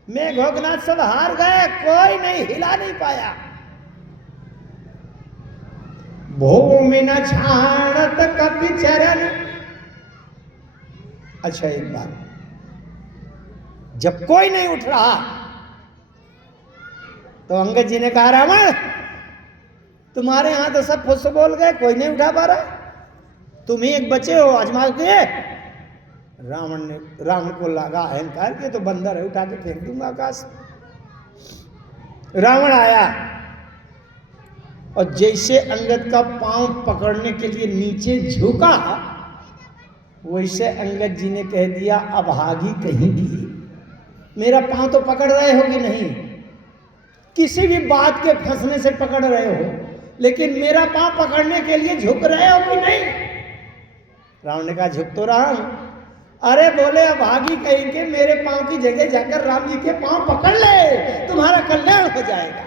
मेघनाद सब हार गए, कोई नहीं, हिला नहीं पाया। भूमि न छाणत कपि चरण। अच्छा एक बात, जब कोई नहीं उठ रहा तो अंगद जी ने कहा रावण तुम्हारे यहां तो सब फुस बोल गए, कोई नहीं उठा पा रहा, तुम ही एक बचे हो, आजमा के। रावण को लगा अहंकार के तो बंदर है, उठा के फेंक दूंगा आकाश। रावण आया और जैसे अंगद का पांव पकड़ने के लिए नीचे झुका, वैसे अंगद जी ने कह दिया अभागी कहीं की, मेरा पांव तो पकड़ रहे हो कि नहीं, किसी भी बात के फंसने से पकड़ रहे हो, लेकिन मेरा पांव पकड़ने के लिए झुक रहे हो कि नहीं? रावण ने कहा झुक तो रहा हूं। अरे बोले अभागी कहेंगे, मेरे पांव की जगह जाकर राम जी के पांव पकड़ ले, तुम्हारा कल्याण हो जाएगा।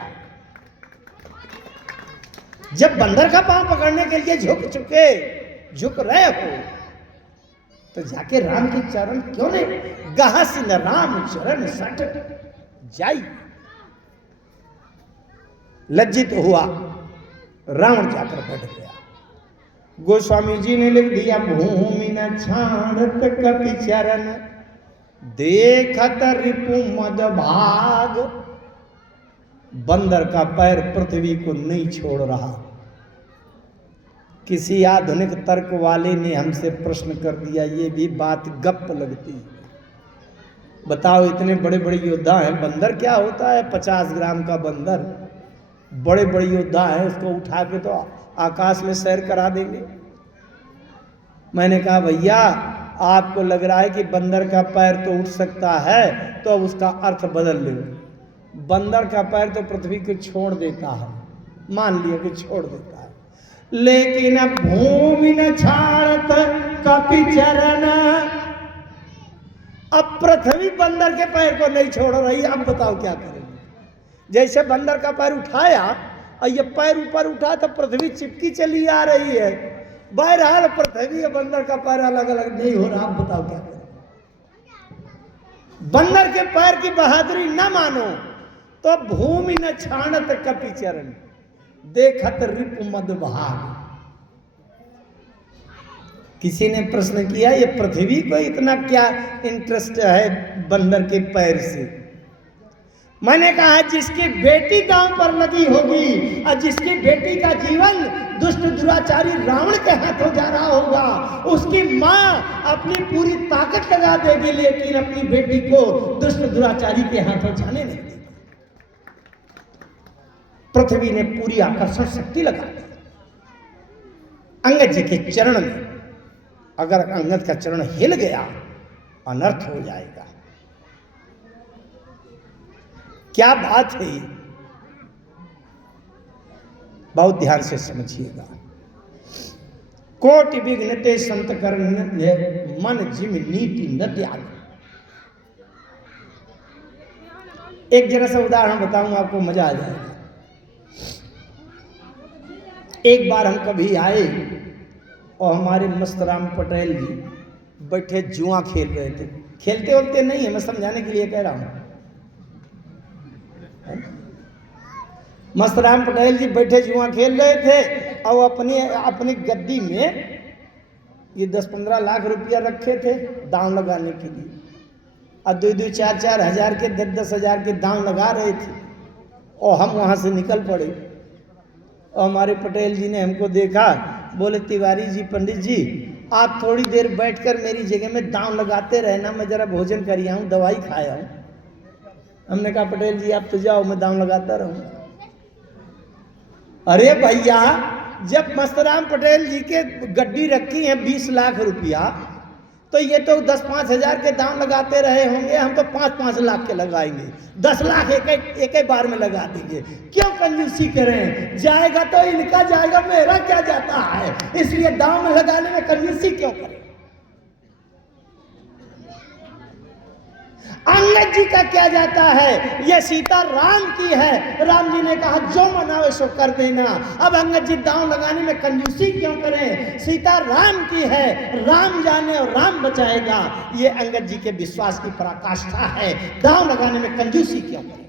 जब बंदर का पांव पकड़ने के लिए झुक रहे हो तो जाके राम के चरण क्यों नहीं? गहस न राम चरण सट जाई। लज्जित हुआ, रावण जाकर बैठ गया। गोस्वामी जी ने लिख दिया भूमि न छाणत कपि चरण, देखत रिपु मद भाग। बंदर का पैर पृथ्वी को नहीं छोड़ रहा। किसी आधुनिक तर्क वाले ने हमसे प्रश्न कर दिया, ये भी बात गप लगती है। बताओ इतने बड़े बड़े योद्धा हैं, बंदर क्या होता है? 50 ग्राम का बंदर, बड़े बड़े योद्धा है, उसको उठा के तो आकाश में सैर करा देंगे। मैंने कहा भैया आपको लग रहा है कि बंदर का पैर तो उठ सकता है, तो अब उसका अर्थ बदल लो। बंदर का पैर तो पृथ्वी को छोड़ देता है, मान लिया कि छोड़ देता है, लेकिन अब भूमि न छाड़त कपि चरण। अब पृथ्वी बंदर के पैर को नहीं छोड़ रही, अब बताओ क्या करेंगे? जैसे बंदर का पैर उठाया और ये पैर ऊपर उठा तो पृथ्वी चिपकी चली आ रही है। बहरहाल पृथ्वी और बंदर का पैर अलग अलग नहीं हो रहा, अब बताओ क्या करें? बंदर के पैर की बहादुरी न मानो तो भूमि न छाणत कपि चरण, देखत रिपु मद भाग। किसी ने प्रश्न किया ये पृथ्वी को इतना क्या इंटरेस्ट है बंदर के पैर से? मैंने कहा जिसकी बेटी गांव पर लगी होगी और जिसकी बेटी का जीवन दुष्ट दुराचारी रावण के हाथों जा रहा होगा, उसकी मां अपनी पूरी ताकत लगा देगी, लेकिन अपनी बेटी को दुष्ट दुराचारी के हाथों जाने नहीं देगी। पृथ्वी ने पूरी आकर्षण शक्ति लगा दी अंगद जी के चरण में। अगर अंगद का चरण हिल गया अनर्थ हो जाएगा। क्या बात है, बहुत ध्यान से समझिएगा। कोटि विघ्नते संत कर मन जिम नीति न त्याग। एक जरा सा उदाहरण बताऊंगा, आपको मजा आ जाएगा। एक बार हम कभी आए और हमारे मस्तराम पटेल जी बैठे जुआ खेल रहे थे। खेलते होते नहीं है, मैं समझाने के लिए कह रहा हूं। मस्तराम पटेल जी बैठे जुआ खेल रहे थे और अपनी गद्दी में ये 10-15 लाख रुपया रखे थे दांव लगाने के लिए। और 2-2, 4-4 हजार के 10-10 हजार के दाम लगा रहे थे और हम वहाँ से निकल पड़े। और हमारे पटेल जी ने हमको देखा, बोले तिवारी जी, पंडित जी आप थोड़ी देर बैठकर मेरी जगह में दाम लगाते रहना, मैं जरा भोजन कर आऊँ, दवाई खाया हूँ। हमने कहा पटेल जी आप तो जाओ, मैं दाम लगाता रहूँ। अरे भैया, जब मस्तराम पटेल जी के गड्डी रखी है 20 लाख रुपया, तो ये तो 10-5 हजार के दाम लगाते रहे होंगे, हम तो 5-5 लाख के लगाएंगे, 10 लाख एक बार में लगा देंगे। क्यों कंजूसी करें? जाएगा तो इनका जाएगा, मेरा क्या जाता है? इसलिए दाम लगाने में कंजूसी क्यों करें? अंगद जी का क्या जाता है? ये सीता राम की है। राम जी ने कहा जो मनावे सो कर देना। अब अंगद जी दांव लगाने में कंजूसी क्यों करें? सीता राम की है, राम जाने और राम बचाएगा। ये अंगद जी के विश्वास की पराकाष्ठा है। दांव लगाने में कंजूसी क्यों करें?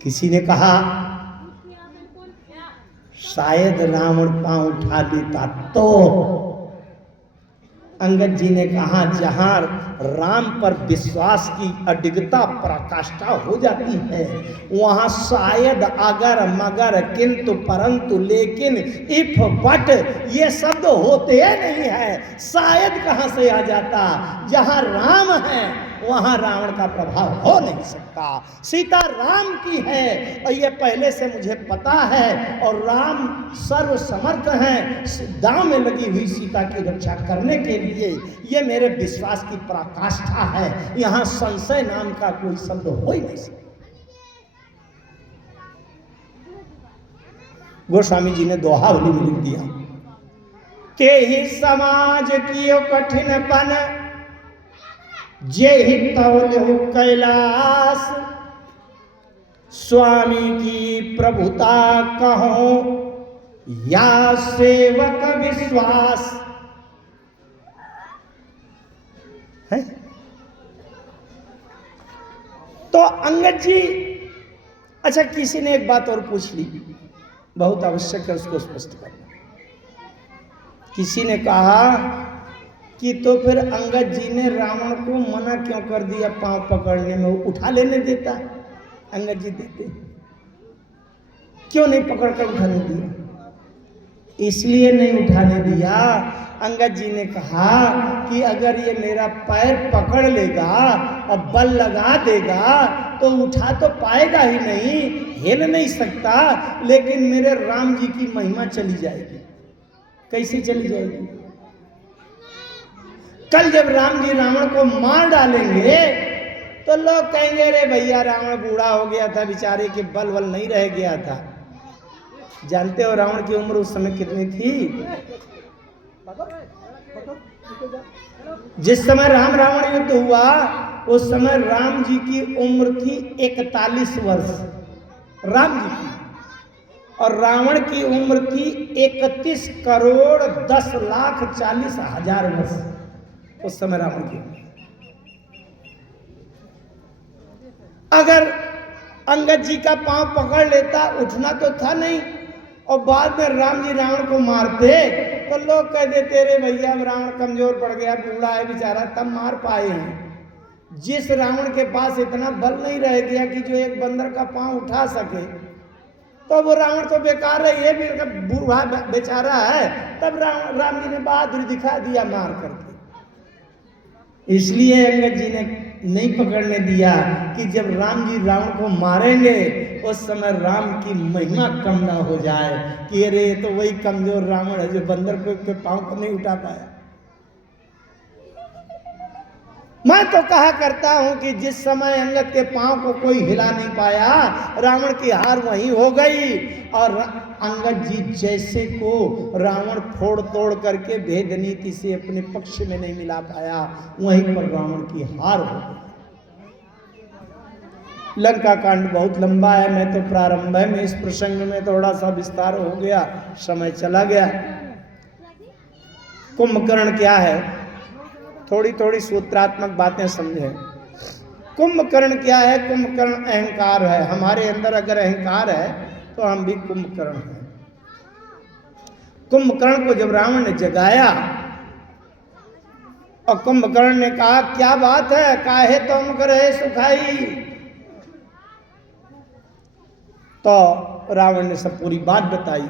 किसी ने कहा शायद रावण पांव उठा लेता तो। अंगद जी ने कहा जहां राम पर विश्वास की अडिगता पराकाष्ठा हो जाती है, वहां शायद, अगर, मगर, किंतु, परंतु, लेकिन, इफ, बट ये शब्द होते नहीं है। शायद कहां से आ जाता? जहां राम है वहां रावण का प्रभाव हो नहीं सकता। सीता राम की है और ये पहले से मुझे पता है, और राम सर्व समर्थ हैं दांव में लगी हुई सीता की रक्षा करने के लिए। ये मेरे विश्वास की पराकाष्ठा है। यहां संशय नाम का कोई शब्द हो ही नहीं सकता। गोस्वामी जी ने दोहावली में लिख दिया के ही समाज कियो कठिनपन, जे ही तौल्हु कैलाश, स्वामी की प्रभुता कहो या सेवक विश्वास है। तो अंगद जी, अच्छा किसी ने एक बात और पूछ ली, बहुत आवश्यक है उसको स्पष्ट करना। किसी ने कहा कि तो फिर अंगद जी ने रावण को मना क्यों कर दिया पांव पकड़ने में? वो उठा लेने देता, अंगद जी देते, क्यों नहीं पकड़कर उठाने दिया? इसलिए नहीं उठाने दिया, अंगद जी ने कहा कि अगर ये मेरा पैर पकड़ लेगा और बल लगा देगा तो उठा तो पाएगा ही नहीं, हिल नहीं सकता, लेकिन मेरे राम जी की महिमा चली जाएगी। कैसे चली जाएगी? कल जब राम जी रावण को मार डालेंगे तो लोग कहेंगे रे भैया रावण बूढ़ा हो गया था, बेचारे के बल वल नहीं रह गया था। जानते हो रावण की उम्र उस समय कितनी थी? जिस समय राम रावण युद्ध हुआ उस समय राम जी की उम्र थी 41 वर्ष राम जी की, और रावण की उम्र थी 31,10,40,000 वर्ष उस समय रावण की। अगर अंगद जी का पांव पकड़ लेता, उठना तो था नहीं, और बाद में राम जी रावण को मारते तो लोग कह देते रे भैया रावण कमजोर पड़ गया, बूढ़ा है बेचारा, तब मार पाए हैं। जिस रावण के पास इतना बल नहीं रह गया कि जो एक बंदर का पांव उठा सके, तो वो रावण तो बेकार है, ये भी बूढ़ा बेचारा है। तब राम जी ने बहादुरी दिखा दिया मार करके। इसलिए अंगद जी ने नहीं पकड़ने दिया कि जब राम जी रावण को मारेंगे उस समय राम की महिमा कम ना हो जाए कि अरे तो वही कमजोर रावण है जो बंदर के पांव को नहीं उठा पाया। मैं तो कहा करता हूं कि जिस समय अंगद के पांव को कोई हिला नहीं पाया, रावण की हार वहीं हो गई, और अंगद जी जैसे को रावण फोड़ तोड़ करके भेद नीति से अपने पक्ष में नहीं मिला पाया, वहीं पर रावण की हार हो गई। लंका कांड बहुत लंबा है, मैं तो प्रारंभ में इस प्रसंग में थोड़ा सा विस्तार हो गया, समय चला गया। कुंभकर्ण क्या है, थोड़ी थोड़ी सूत्रात्मक बातें समझे। कुंभकर्ण क्या है? कुंभकर्ण अहंकार है। हमारे अंदर अगर अहंकार है तो हम भी कुंभकर्ण हैं। कुंभकर्ण को जब रावण ने जगाया और कुंभकर्ण ने कहा क्या बात है, काहे तुम करे सुखाई। तो रावण ने सब पूरी बात बताई।